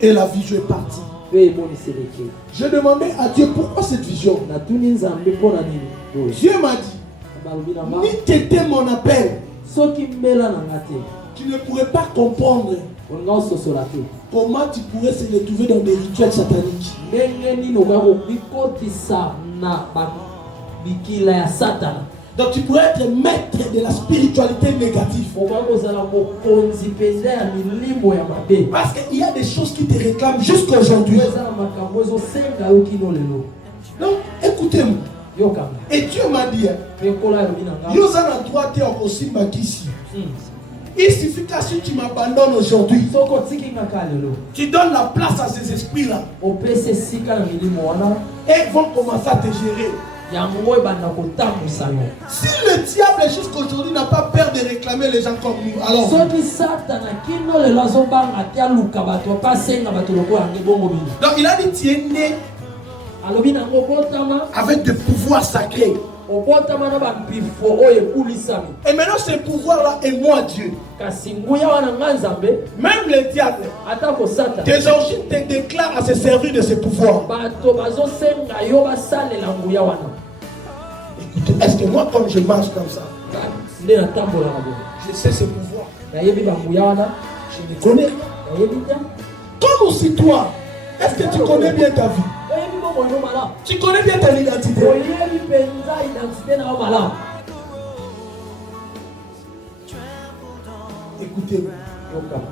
Et la vision est partie. mpe emoniseleki. Je demandais à Dieu pourquoi cette vision. natuni nzambe mpo na nini boye Dieu m'a dit, balobi na nga ni t'étais mon appel, soki mbela na nga te tu ne pourrais pas comprendre olinga ososola te comment tu pourrais se retrouver dans des rituels sataniques. ndenge nini okoki kobikotisa na bikila ya satana. Donc tu pourrais être maître de la spiritualité négative. okoki kozala mokonzi mpenza ya milimo ya mabe. Parce qu'il y a des choses qui te réclament jusqu'à aujourd'hui. eza na makambo ezosenga yo kino lelo. Donc écoutez-moi. yokanga Et Dieu m'a dit, mpe kola yalobi na nga nous allons droit et aussi ici. Il suffit que si tu m'abandonnes aujourd'hui, soki otiki nga ka lelo tu donnes la place à ces esprits-là. opesa esika na milimo wana Et ils vont commencer à te gérer. yango ebanda kotambusa yo. Si le diable jusqu'aujourd'hui n'a pas peur de réclamer les gens comme nous, alors soki satana kino lelo azobanga te aluka bato apasenga bato lokola yango ebongo bino. donc il a dit tu es né alobi nango obotama avec des pouvoirs sacrés. obotama na bambifo oyo ebulisami. Et maintenant ce pouvoir-là est moi Dieu. kasi nguya wana nga nzambe Même le diable, atako satana tes origines te déclarent à se servir de ce pouvoir. bato bazosenga yo basalela nguya wana. Écoutez, est-ce que moi comme je marche comme ça, nde natambolaka boye je sais ce pouvoir? nayebi banguya wana Je ne connais rien. nayebi te. Comme aussi toi, est-ce que tu connais bien ta vie? oyebi bongo yo malamu Tu connais bien ton identité? oyebi mpenza identité na yo malamu. Écoutez-moi. yokama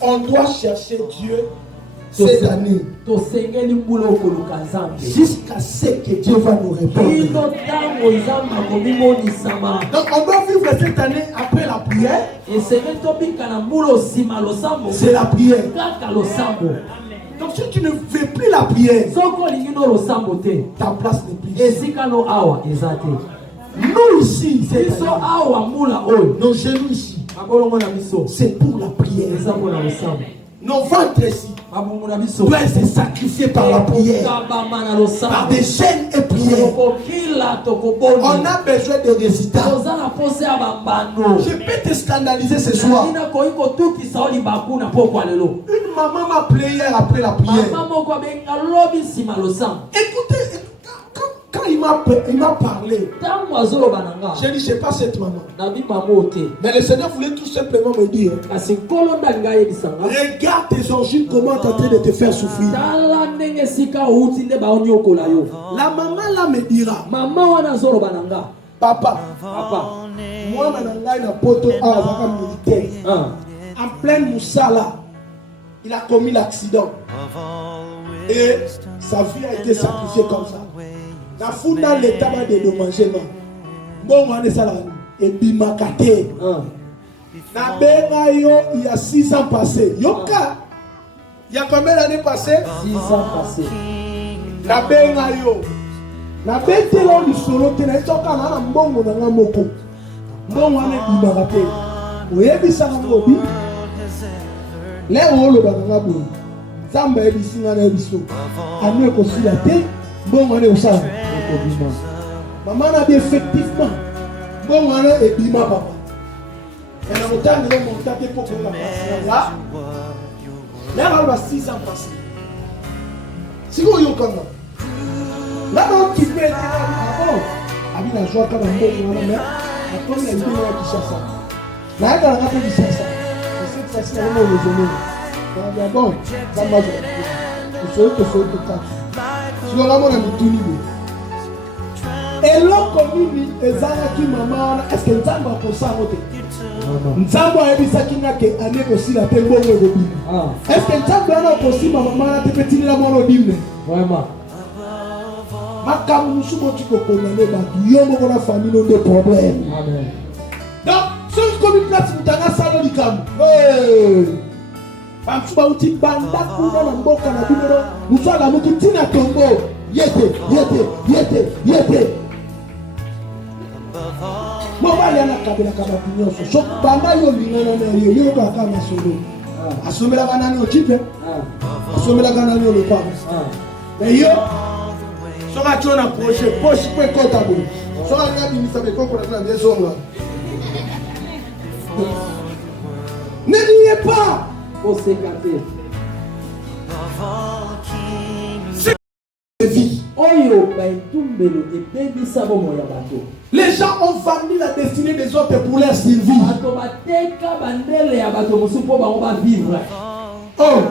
On doit chercher Dieu cette année tosengeli mbula okoluka nzambe jusqu'à ce que Dieu va nous répondre. kino ntango nzambe akomimonisama. Donc on doit vivre cette année après la prière. esengeli tobika na mbula osima losambo C'est la prière. kaka losambo. Donc si tu ne veux plus la prière, soki olingi no losambo te ta place n'est plus ici. esika no awa eza te. Nous ici, c'est biso awa mbula oyo nos genoux ici, mabolongo na biso c'est pour la prière. eza mpona losambo. Nos ventres ici mabungu na biso doivent se sacrifier par la prière, okabama na par losambo. des chaînes et prières. okokila On tokoboni a besoin de résultats. toza na posa ya bambano. Je peux te scandaliser ce soir. nina koyi kotukisa o libaku na pokwa lelo. Une maman m'a appelé hier après la prière. mama moko abenga lobi nsima losambo. Écoutez, quand il m'a parlé, ntango azoloba na nga j'ai dit, je sais pas cette maman. nabi mama te. Mais le Seigneur voulait tout simplement me dire, kasi nkolo ndali ngai ayebisa nga regarde tes origines, comment tu es en train de te faire souffrir. tala ndenge esika outi nde baoniokola yo. La maman là me dira, mama wana azoloba na nga papa, papa moi je na poto azaka militaire. En pleine Moussala, il a commis l'accident. Et sa vie a été sacrifiée comme ça. La foule dans l'état de dédommagement. Bon, on est ça et bimakate. Na benga yo, il y a 6 ans passés. Yoka, il y a combien d'années passées? 6 ans passés. Na benga yo. Na bete lo ni solo te na itoka na na mbongo na nga moko. Mbongo ane bimakate. Oyebisa ngo bi. Leo lo ba nga bo. Zamba ebisi nga na ebiso. Ane ko sila te. Mbongo ane usala. Maman a dit effectivement, bon, on a et bima papa. Et dans le temps de monter pour la place là, là on va 6 ans passés. Si vous y comme là, on qui fait avant, avec la joie comme un bon on a mais après il y a une qui cherche ça. Là quand on a fait du ça, c'est ça c'est vraiment le genou. Bon, ça m'a dit. Je suis tout ça. Si on a mon ami tout niveau. Et l'autre nini ezalaki maman est-ce que nzambe akosala te nzambe ayebisaki nga ke ane kosila te mbongo ekobima est-ce que nzambe wana okosima mama na te mpe tinela mwana odimne makambo mosusu boti kokondane bato yo moko na famille nde problème donc soki komi place mutanga asala likambo bamosusu bauti banda kuna na mboka na bino mosusu alamuki ntina tombo yete mobali anakabelaka bato nyonso so banda yo lingana na yo yokaka na solo asomelaka nani otipe asomelaka nani olokwaka me yo soki atio na projet poche mpo ekota boye soki alingi abimisa bekoko na tena ndezonga ne riez pas les gens ont vendu la destinée des autres pour leur survie. Oh,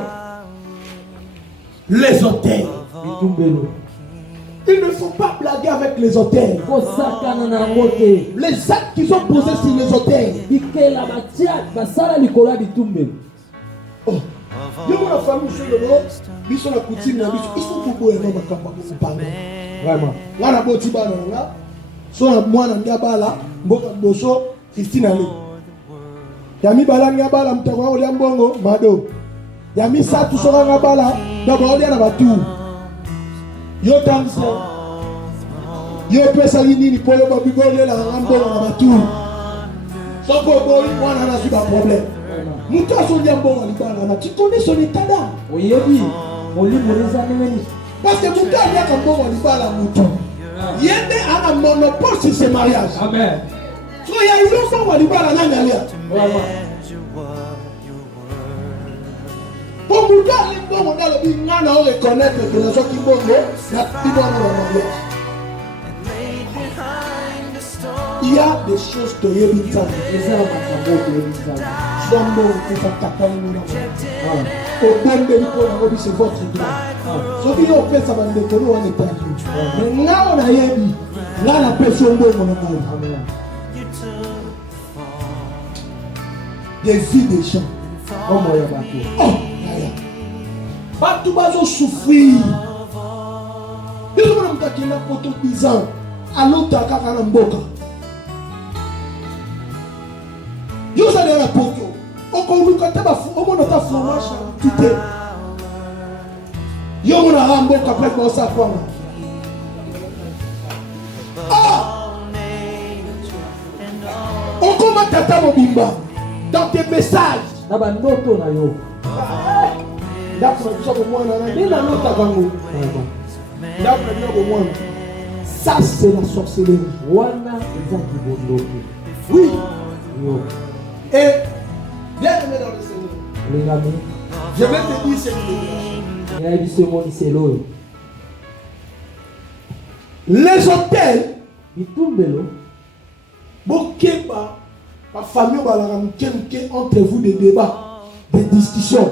les hôtels. Il ne faut pas blaguer avec les hôtels. Les actes qu'ils ont posés sur les hôtels. Oh. Yo la famille sur le mot, ils sont la coutume, ils sont beaucoup énormes à vraiment. Wana boti bana nga, so na mwana ngabala, mboka boso, Christine ali. Yami bala ngabala mtakwa olia mbongo, mado. Yami satu soka ngabala, ndaba olia na batu. Yo tansa. Yo pesa nini po yo babigole la mbongo na batu. Soko boy wana na suba problème. Tu connais son état d'âme. Oui, parce que Mouta a dit que il y a un monopole sur ces mariages. Amen. So il y a une autre fois pour Mouta, on a reconnaître que les gens qui vont il y a des choses que Yébita. C'est votre droit. Ce qui est fait, ça va nous décoller en état. Mais là, on a yébi. Là, la personne de mon âme. Des vies des gens. Oh, pas tout le monde souffrir. Ils ont dit qu'il y a pour tout 10 ans. À l'autre, à Karamboka. Vous allez à la porte. Au Koluka, tu vas au monde de ta fromage. Tu t'es. Yo, on a Ramboka après qu'on s'accorde. Ah! On commence à ta mobimba. Dans tes messages. Nabandoto na yo. D'accord, tu sais moi na na na nota bango. D'accord, ça c'est la sorcellerie. Oui. Et bien aimé dans le Seigneur. Je vais te dire ce que les hôtels, Bokeba, ma famille, entre vous des débats, des discussions.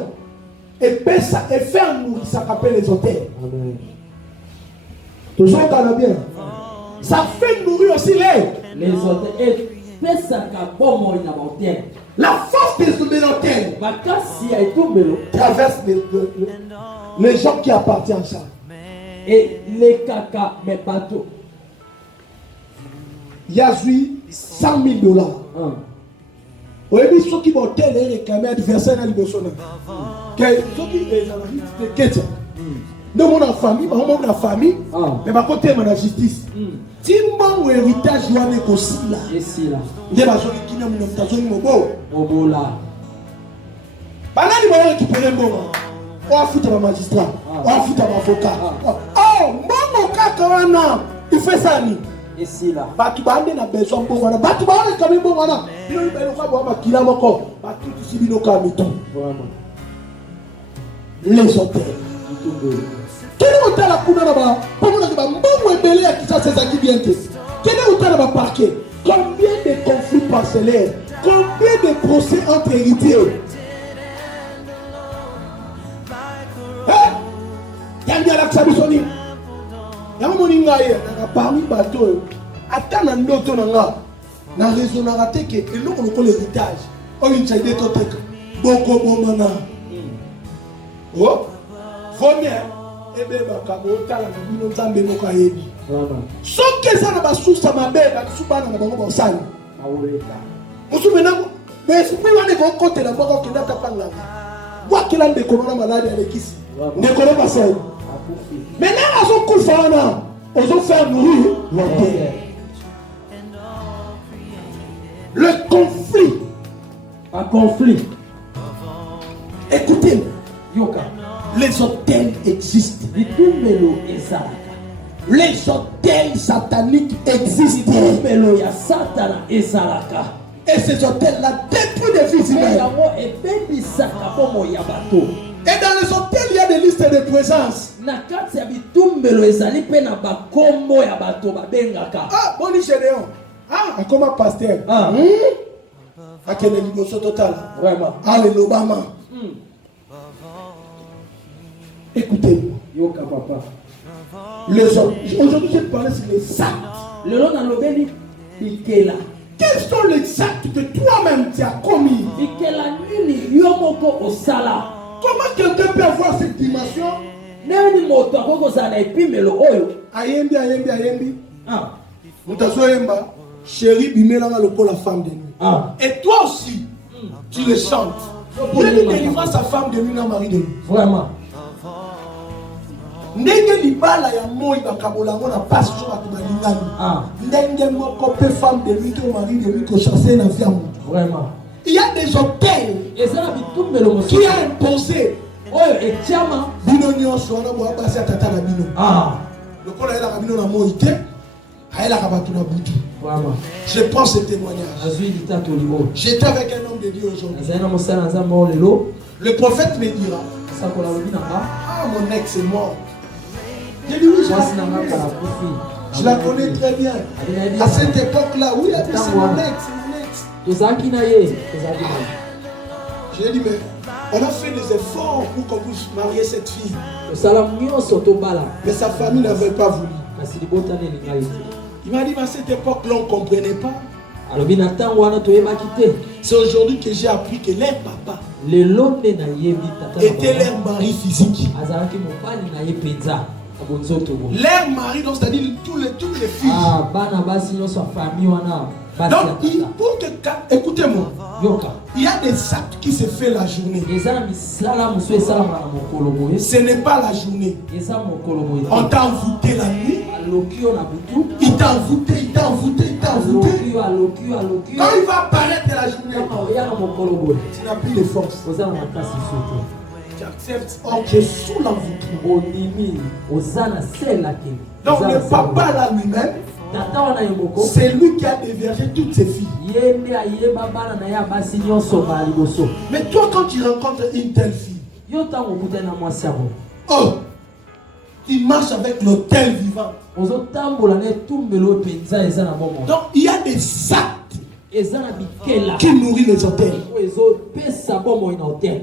Et ça et faire nous ça s'appelle les hôtels. Toujours quand bien. Ça fait nourrir aussi les hôtels. La force des hôtels traverse les gens qui appartiennent à ça. Et les caca, mes bateaux. Il y a $100,000. Au début, ceux qui vont télé réclamer adversaire à l'Ibosona. Ceux qui sont chrétiens. Dans mon famille, mais ma côté, ma justice. Si mon héritage doit être aussi là, il y a des gens qui n'ont pas de là. Banani va récupérer mon. On va foutre un magistrat, on va foutre un avocat. Oh, mon avocat, il fait ça. Et si là, Batubande n'a besoin de bon. Batubande est quand même bon. Il ne peut pas voir qui l'a encore. Batu ici, il n'a les hôtels. Quel est l'hôtel à Kouna là-bas? Comment on a dit, bon, est belé à qui ça, c'est ça qui vient. Quel est l'hôtel là-bas parquet? Combien de conflits parcellaires? Combien de procès entre héritiers? Hein? Il y a bien la Xabisoni. Yamoni ngaye na parmi bateau. Atana ndoto nanga. Na raison na raté que eloko loko l'héritage. On inside to tek. Boko bomana. Oh. Vomien. Ebe bakabo tala na bino nzambe moko ayebi. Soki ça na basusa mabe basubana na bango bosani. Awoleka. Musumena mais esprit wana ko côté na boko kenda kapanga. Wa kila ndeko na malade alekisi. Ndeko na basai. Maintenant azo kufana. Ozo faire nourrir l'hôtel. Le conflit. Un conflit. Écoutez, Yoka. les hôtels existent. Bitumbelo ezalaka. Les hôtels sataniques existent. Bitumbelo ya Satana ezalaka. Et ces hôtels-là détruisent des vies humaines. Yango ebebisaka bomo ya bato. Et dans les hôtels, il y a des listes de présence. Na kati ya bitumbelo ezali pe na bakombo ya bato babengaka. Ah, Boni Gédéon. Ah, comment pasteur. Ah. À quel niveau total. Vraiment. Allez, l'Obama. Écoutez-moi. Yoka papa. Aujourd'hui, je parle sur les actes. Lelo na lobeli bikela. Quels sont les actes que toi-même tu as commis? Bikela nini yo moko osala. Comment quelqu'un peut avoir cette dimension? Nani moto akokozala na epimelo oyo. Ayembi, ayembi, ayembi. Ah. Mutazo yemba. Chérie, bimelanga loko la femme de nuit. Ah. Et toi aussi, tu le chantes. Dieu délivra sa femme de nuit dans mari de nuit. Vraiment. Ndenge libala ya moi bakabolango na passe sur bato balingani. Ah. Ndenge moko pe femme de nuit que mari de nuit que chasser na vie à moi. Vraiment. Il y a des hôtels Ezala bitumbelo mosusu. qui a imposé Oyo etiama. bino nyonso wana boya basi atata na bino. Ah. Lokola ayelaka bino na moi te, ayelaka bato na butu. Vraiment. Je pense ce témoignage. Azui litato libo. J'étais avec un homme de Dieu aujourd'hui. Azana mosala nzambe o lelo. Le prophète me dira, Sakola lobi nanga. ah mon ex est mort. J'ai dit oui, Mwasi nanga kala kufi. je la connais très bien. À cette époque-là, oui, c'est mon ex, c'est mon ex. Tozaki na ye. Tozaki na ye. J'ai dit, mais on a fait des efforts pour qu'on puisse marier cette fille. Tosala nyonso tobala. Mais sa famille n'avait pas voulu. Kasi libota ne linga ete. Il m'a dit, mais à cette époque-là, on ne comprenait pas. Alobi na ntango wana toyebaki te. C'est aujourd'hui que j'ai appris que leur papa Lelo nde na yebi tata na était mama. leur mari physique. Azalaki mobali na ye penza. Abonzoto bo. Leur mari, donc c'est-à-dire toutes les filles. Ah, bana basi nyonso ya famille wana. Basi ya Donc, tata. pour que, écoutez-moi, Yoka. il y a des actes qui se font la journée. Eza na misala mosu esalamaka na mokolo boye. Ce n'est pas la journée. Eza mokolo boye. On t'a envoûté la nuit. Aloki yo na butu. Il t'a envoûté, il t'a envoûté, il t'a envoûté. Aloki yo. Quand il va apparaître la journée, Kaka oya na mokolo boye. tu n'as plus de force. Oza na makasi soto. Tu acceptes. Or, tu es sous l'envoûtement. Onimi. Oza na sela ke. Donc, le papa là lui-même, Tata wana ye moko. c'est lui qui a dévergé toutes ses filles. Ye nde ayeba bana na ye basi nyonso ba liboso. Mais toi, quand tu rencontres une telle fille, Yo ntango okutani na mwasi yango. oh, tu marches avec l'autel vivant. Ozotambola na etumbelo mpenza eza na bomoi. Donc, il y a des actes Eza na bikela. qui nourrissent les hôtels. Oyo ezopesa bomoi na hotel.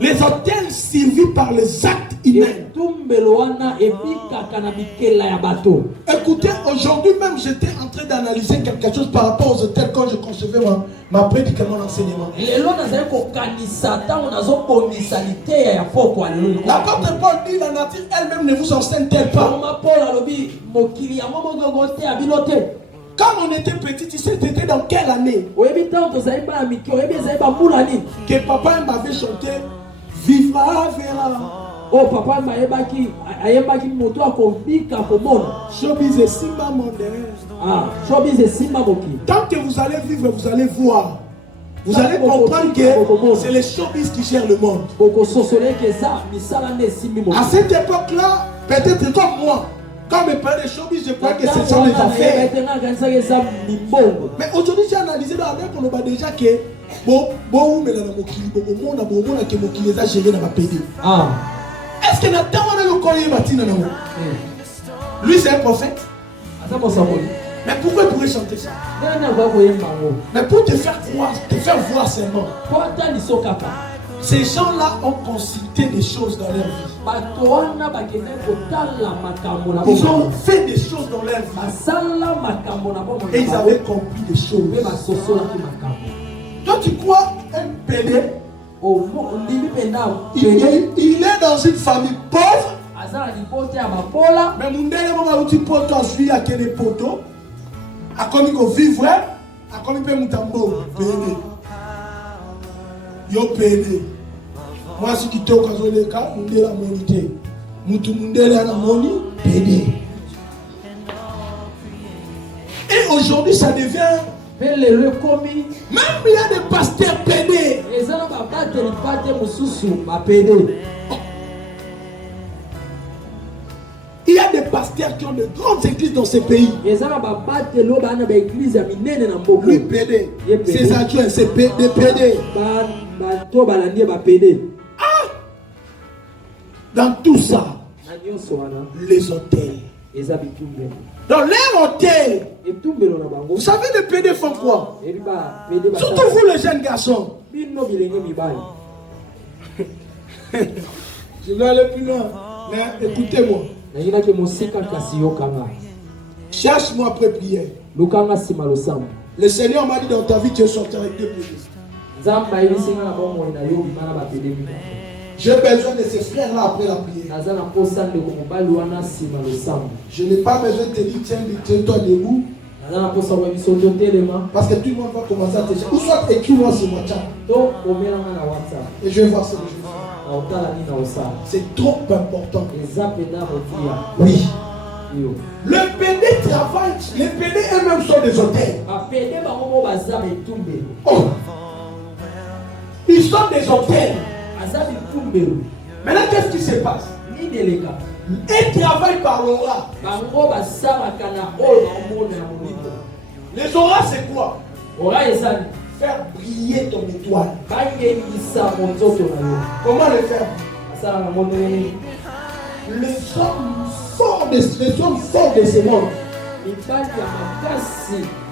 Les hôtels servis par les actes humains. Etumbelo wana ebikaka na bikela ya bato. Écoutez, aujourd'hui même, j'étais en train d'analyser quelque chose par rapport aux hôtels quand je concevais ma prédication, mon enseignement. Lelo nazali kokanisa ntango nazobongisa liteya ya poko ya lelo. L'apôtre Paul dit, la nature elle-même ne vous enseigne-t-elle pas? Mama Paul alobi mokili yango moko te abino te. Quand on était petit, tu sais, c'était dans quelle année Oyebi ntango tozali bana mike oyebi ezali bambula nini. que papa m'avait chanté Vivra Vera. Oh papa ayembaki moto akobika komona. Showbiz et Simba Mondain. Ah, showbiz esimba mokili. Tant que vous allez vivre, vous allez voir. Vous allez comprendre que c'est les showbiz qui gèrent le monde. Bokososoleki eza misala nde esimbi À mokili. cette époque-là, peut-être comme moi, quand on me parlait de showbiz, je croyais que ce sont les affaires. Mais aujourd'hui, j'ai analysé dans la main qu'on a déjà que bon, mais dans le monde, que mokili est géré dans ma pays. Ah. Est-ce que Nathan a le collier bâti dans le monde? Lui, c'est un prophète. Mais pourquoi il pourrait chanter ça? Mais pour te faire voir seulement. Ces gens-là ont consulté des choses dans leur vie. Ils ont fait des choses dans leur vie. Et ils avaient compris des choses. Toi, tu crois un pédé? Il est dans une famille pauvre. Mais mon dernier moment où tu peux t'enfuir à quel poteau, à comme il vivre, à comme il peut m'entambo, pédé. Yo pédé. Moi, si tu t'es au cas où les cas, on est la monité. Moutoumundele à la moni, pédé. Et aujourd'hui, ça devient. Même il y a des pasteurs pédés. Il y a des pasteurs qui ont de grandes églises dans ces pays. Lui, pédé. Ses adjoints, c'est pédé. Dans tout ça, les hôtels. Dans les hôtels, vous savez, les pédés font quoi? Surtout vous, les jeunes garçons. Je vais aller plus loin, mais écoutez-moi. Cherche-moi après prière. Le Seigneur m'a dit dans ta vie, tu es sorti avec deux pédés. J'ai besoin de ces frères-là après la prière. Je n'ai pas besoin de te dire, tiens-toi debout. Parce que tout le monde va commencer à te dire, ou soit écris-moi sur WhatsApp. Et je vais voir ce que je fais. C'est trop important. Oui. Le PD travaille, les PD eux-mêmes sont des hôtels. Oh. Ils sont des hôtels. Maintenant, qu'est-ce qui se passe? Ils travaillent par l'aura. Les auras, c'est quoi? Faire briller ton étoile. Comment le faire? Les hommes forts de ce monde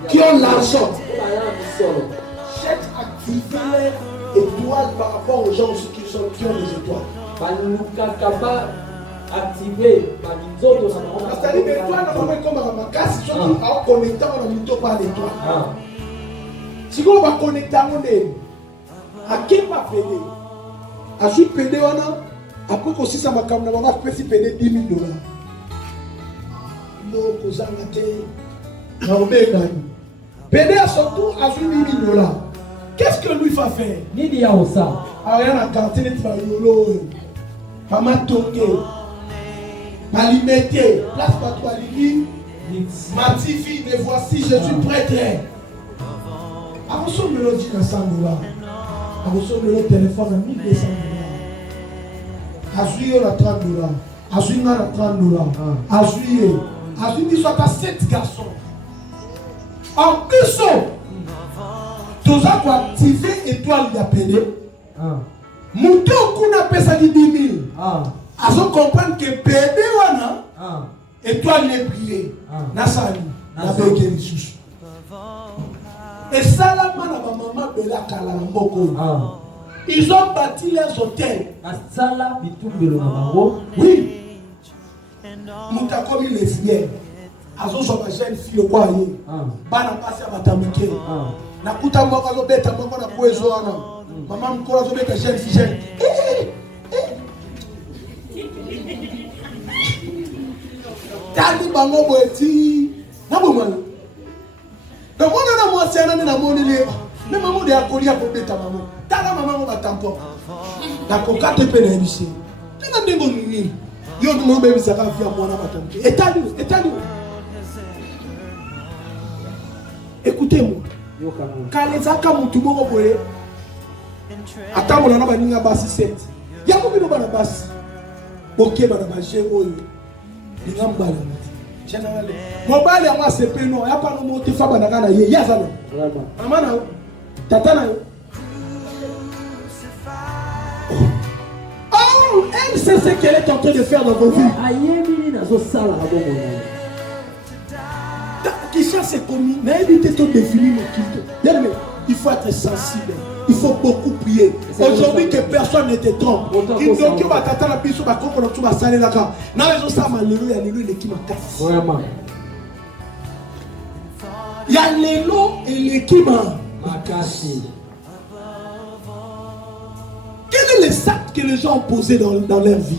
qui ont l'argent cherchent à activer les étoiles par rapport aux gens qui ont des étoiles. C'est-à-dire que l'étoile, comme à ma casse, ils sont connectés à l'étoile. Si on va connecter à mon à qui va payer? À qui payer après qu'on s'y s'en va comme on va payer $10,000. Non, vous en avez. Payer à son tour à $8,000. Qu'est-ce que lui va faire? Rien à cantine de Fayolo. Maman Tongue. Malimete. Place Patois Lili. Ma petite fille, me voici, je suis prêtre. Avant le lot de $100. Avant le lot de téléphone à $1,200. Azuye à $30. Azuye à $30. Azuye. Azuye soit à 7 garçons. En plus, tous ça pour activer étoile de pédé. Monter au coup n'a pas ça dit 10 000. Azo comprendre que pédé wana étoile n'est brillée. Nasali. Na beke sous. Et ça là mana maman bela kala mboko. Ils ont bâti leurs hôtels. Oui. Monta comme il est fier. Azo so ba jeune fille quoi yé. Bana passer à batamike. Nakuta mboko zo beta mboko na kwezo wana. Maman mkola zo beta jeune fille. Tani bango boeti. Na bomana. Donc on a moi c'est un na monile. Mais maman de akoli pour beta maman. Tala maman mo batampo. Na koka te pe na ebisi. Tena ndingo nini. Yo no baby ça va via moi na batampo. Etali. Écoutez-moi. Quand les aka mutu moko boye. Attends na baninga basi 7. Ya ko bino bana basi. Boké bana baje oyo. Ngambala. Général. Mobile moi c'est pe non, ya pas no monter fa bana kana ye. Ya ça non. Maman na tata na. Oh, elle sait ce qu'elle est en train de faire dans vos vies. Qui cherche ses commis, mais évitez de définir le culte. Il faut être sensible. Il faut beaucoup prier. Aujourd'hui, que personne ne te trompe. Vraiment. Il y a l'élo et l'équipement. Quel est le sac que les gens ont posé dans leur vie?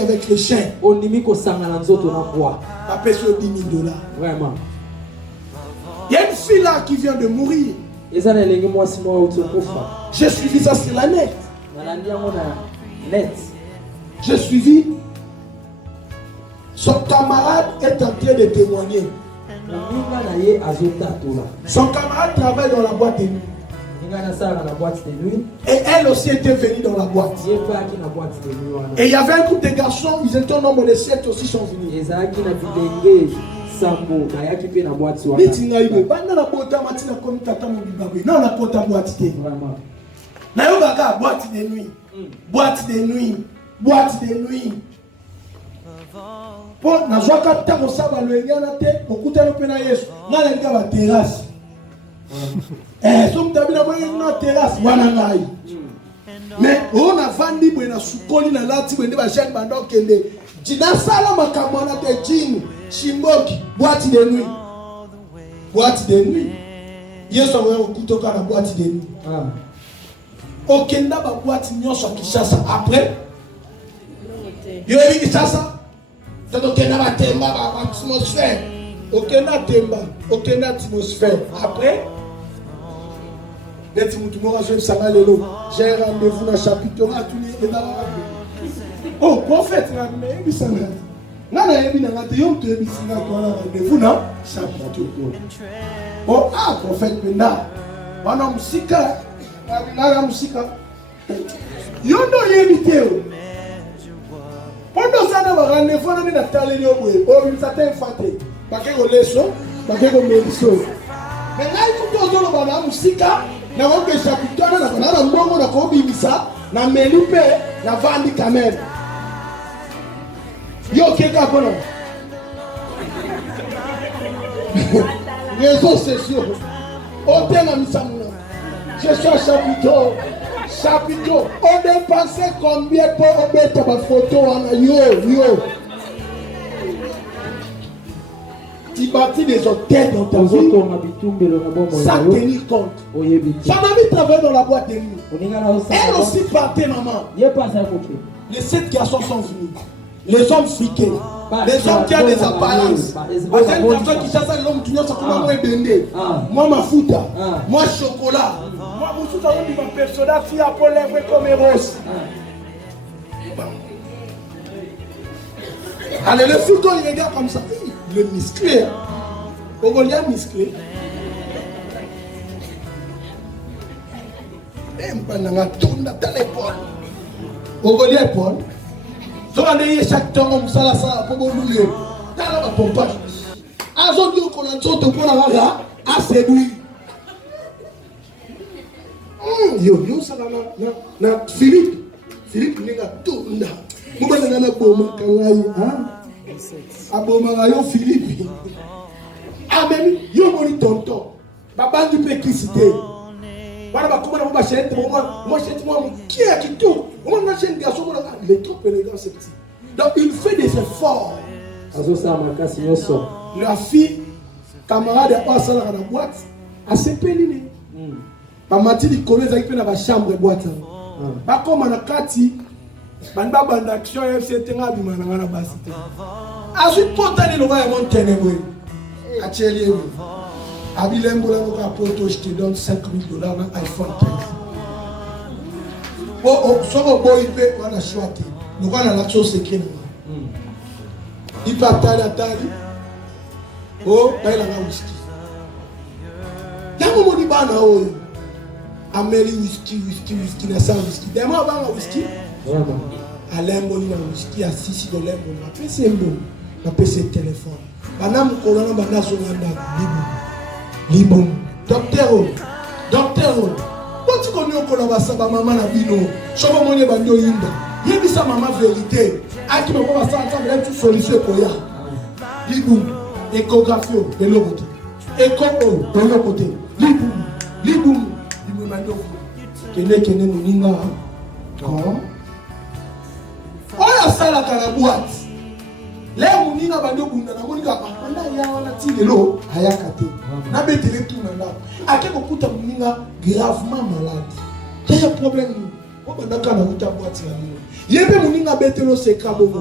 Avec les chiens. Vraiment. Il y a une fille là qui vient de mourir. J'ai suivi ça sur la net. J'ai suivi. Son camarade est en train de témoigner. Son camarade travaille dans la boîte de nuit. Et elle aussi était venue dans la boîte. Et il y avait un groupe de garçons, ils étaient au nombre de 7 aussi sont venus. Boîte de nuit. Pour na joie kapita ko saba le ngana te okuta no pena Yesu ngana nga ba terrasse so mtabina bo na terrasse wana ngai mais on a vandi bo na sukoli na lati bo ndi ba jeune bando kende dina sala makambo na te jini shimboki boîte de nuit Yesu wa okutoka na boîte de nuit okenda ba boîte nyonso Kinshasa après yo ebi Kinshasa okenda batemba ba atmosphère okenda temba okenda atmosphère après net mutu moko je sanga lelo j'ai rendez-vous na chapitre à tous les oh prophète na me bisanga ngana yebi na ngate yo mtu yebi singa ko na rendez-vous na chapitre oh prophète penda wana musika na musika yo ndo yebi teo. Pendant ça, on a rendez-vous dans la table de l'eau. On a fait un fâté. Parce que on leçon, parce que on met le son. Mais là, il faut que on ait la musique. On a un chapitre, on a un bon, on a un bimisa, on a un melipe, on a un vandi kamel. Yo, qu'est-ce qu'on a? Réseaux sociaux. On a un misamuna. Je suis un chapitre. On dépensait combien pour mettre ma photo en yo. Tu bâtis des hôtels dans ta vie sans tenir compte. Son ami travaille dans la boîte de nuit. Elle aussi partait, maman. Les 7 garçons sont venus. Les hommes friqués. Les hommes qui ont des apparences. Parce que les personnes qui chassent l'homme qui n'ont pas moins bendé. Moi, ma fouta. Moi, chocolat. Moi, vous savez, ma personne qui a pour lèvres comme Eros. Allez, le fouton, il regarde comme ça. Le musclé. On va lire musclé. Même pas dans la tourne dans l'épaule. On va lire l'épaule. So on est chaque temps on ça pour bouler. Dans la pompage. Azodio qu'on a tout pour la vaga à séduire. Yo ça na Philippe ninga tout nda. Muba na boma kangai aboma yo Philippe. Amen yo moni tonton. Baba du péquicité. Voilà bah comment on va chercher moi qui est qui tout. On va chercher garçon il est trop élégant ce petit. Donc il fait des efforts. La fille camarade a passé dans la boîte a se péliné. Ba mati di connaît avec na ba chambre boîte. Ba comme na kati banda banda action FC tenga bi mananga na basite. Azu potani lo ba mon tenebo. Acheli. Abilembo la moka poto je te donne $5,000 dans iPhone 13. Oh, soko boy pe wana shwati. Nous voilà l'action secret. Il partage la tali. Oh, baila na whisky. Yango moni bana oyo. Ameli whisky na sa whisky. Demo bana whisky. Alembo ni na whisky à $6 na pese mbo. Na pese téléphone. Bana mukolona bana so nganda libo. Docteur. Quand tu connais encore la saba maman na bino, chobo monye bando yinda. Yebisa maman vérité. Aki mako basanta bela tu solution koya. Libo. échographie de l'autre côté. Écho de l'autre côté. Liboum, liboum, liboum, kene moninga. Oya sala kana boîte. Les moninga bando bunda na moninga banda ya wana tilelo hayakate. Na betele tout nanda. Ake kokuta moninga gravement malade. Quel est le problème? On banda kana uta boîte ya nino. Yebe moninga betelo seka bobo.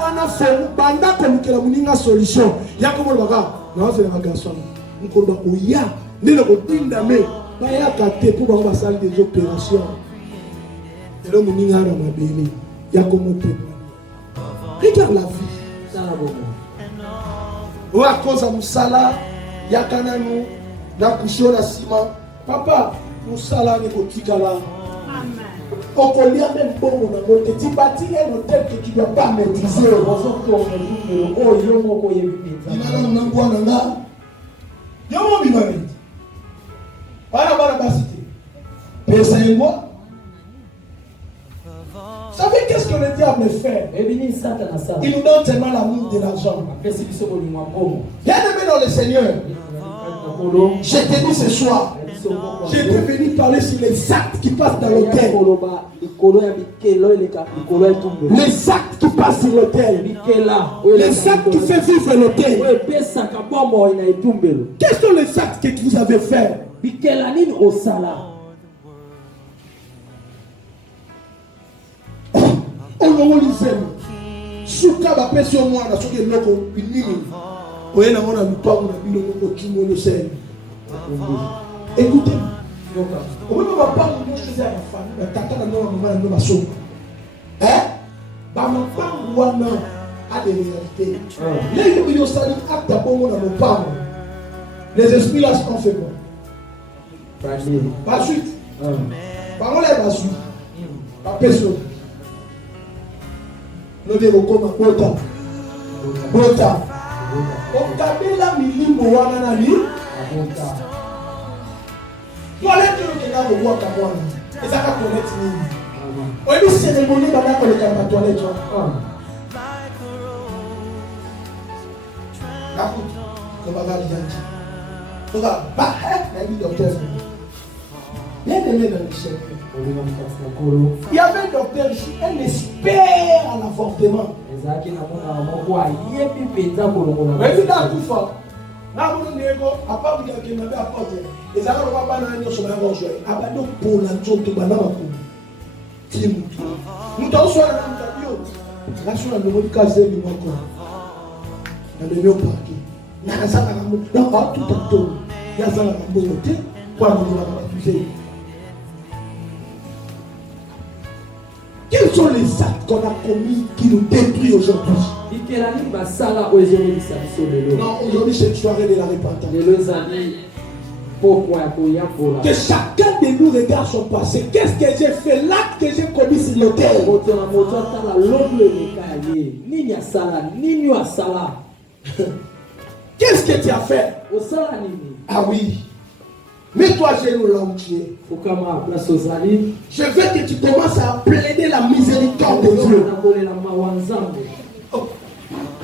Wana fo banda kolukela moninga solution. Ya komo baka. Na c'est la garçon. Nkolo ba oya ndelo ko dinda me. Ba ya kate pour ba salle des opérations. Et là moninga na mabele. Ya komo te. Regarde la vie. Ou à cause de Moussala, Yakananu, Nakusho, la ciment. Papa, Moussala n'est pas tigala. On connaît même bon, on a monté. Tu bâtis un hôtel que tu ne dois pas maîtriser. Il Vous savez qu'est-ce que le diable fait? Il nous donne tellement l'amour de l'argent. Bien-aimé dans le Seigneur, je te dis ce soir, je peux venir parler sur les actes qui passent dans l'hôtel. Les actes qui passent sur l'hôtel. Les actes qui font vivre l'hôtel. Quels sont les actes que vous avez faits? On lisait. Souka va passer au moins dans ce que l'on a une oui, on a lu pas, on a lu le le sel. Écoutez, on ne va pas nous choisir la famille, mais tata la maman nous va sauver. Hein? Bah, mon père ou un a des réalités. Les vidéos salut acte d'abord on a nos parents. Les esprits là sont fait quoi? Pas suite. Parole est pas suite. Pas personne. Nous devons comme Bota. Bota. Okabela milimbo wana nani? Toilette que là au bois kamwana. Et ça va connaître nini? On dit cérémonie bana ko le kama toilette. La route. Comme va dire. Toka ba na bi docteur. Bien aimé dans le Seigneur. Il y avait un docteur ici, un expert à l'avortement. Quels sont les actes qu'on a commis qui nous détruisent aujourd'hui? Non, aujourd'hui c'est une soirée de la repentance. Que chacun de nous regarde son passé. Qu'est-ce que j'ai fait? L'acte que j'ai commis sur l'autel. Qu'est-ce que tu as fait? Ah oui. Mets-toi à genoux là où tu es. Je veux que tu commences à plaider la miséricorde de Dieu.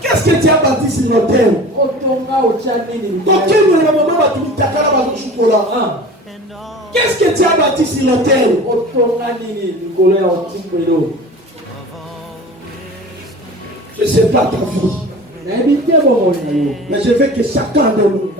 Qu'est-ce que tu as bâti sur l'autel? Qu'est-ce que tu as bâti sur l'autel? Je ne sais pas ta vie. Mais je veux que chacun de nous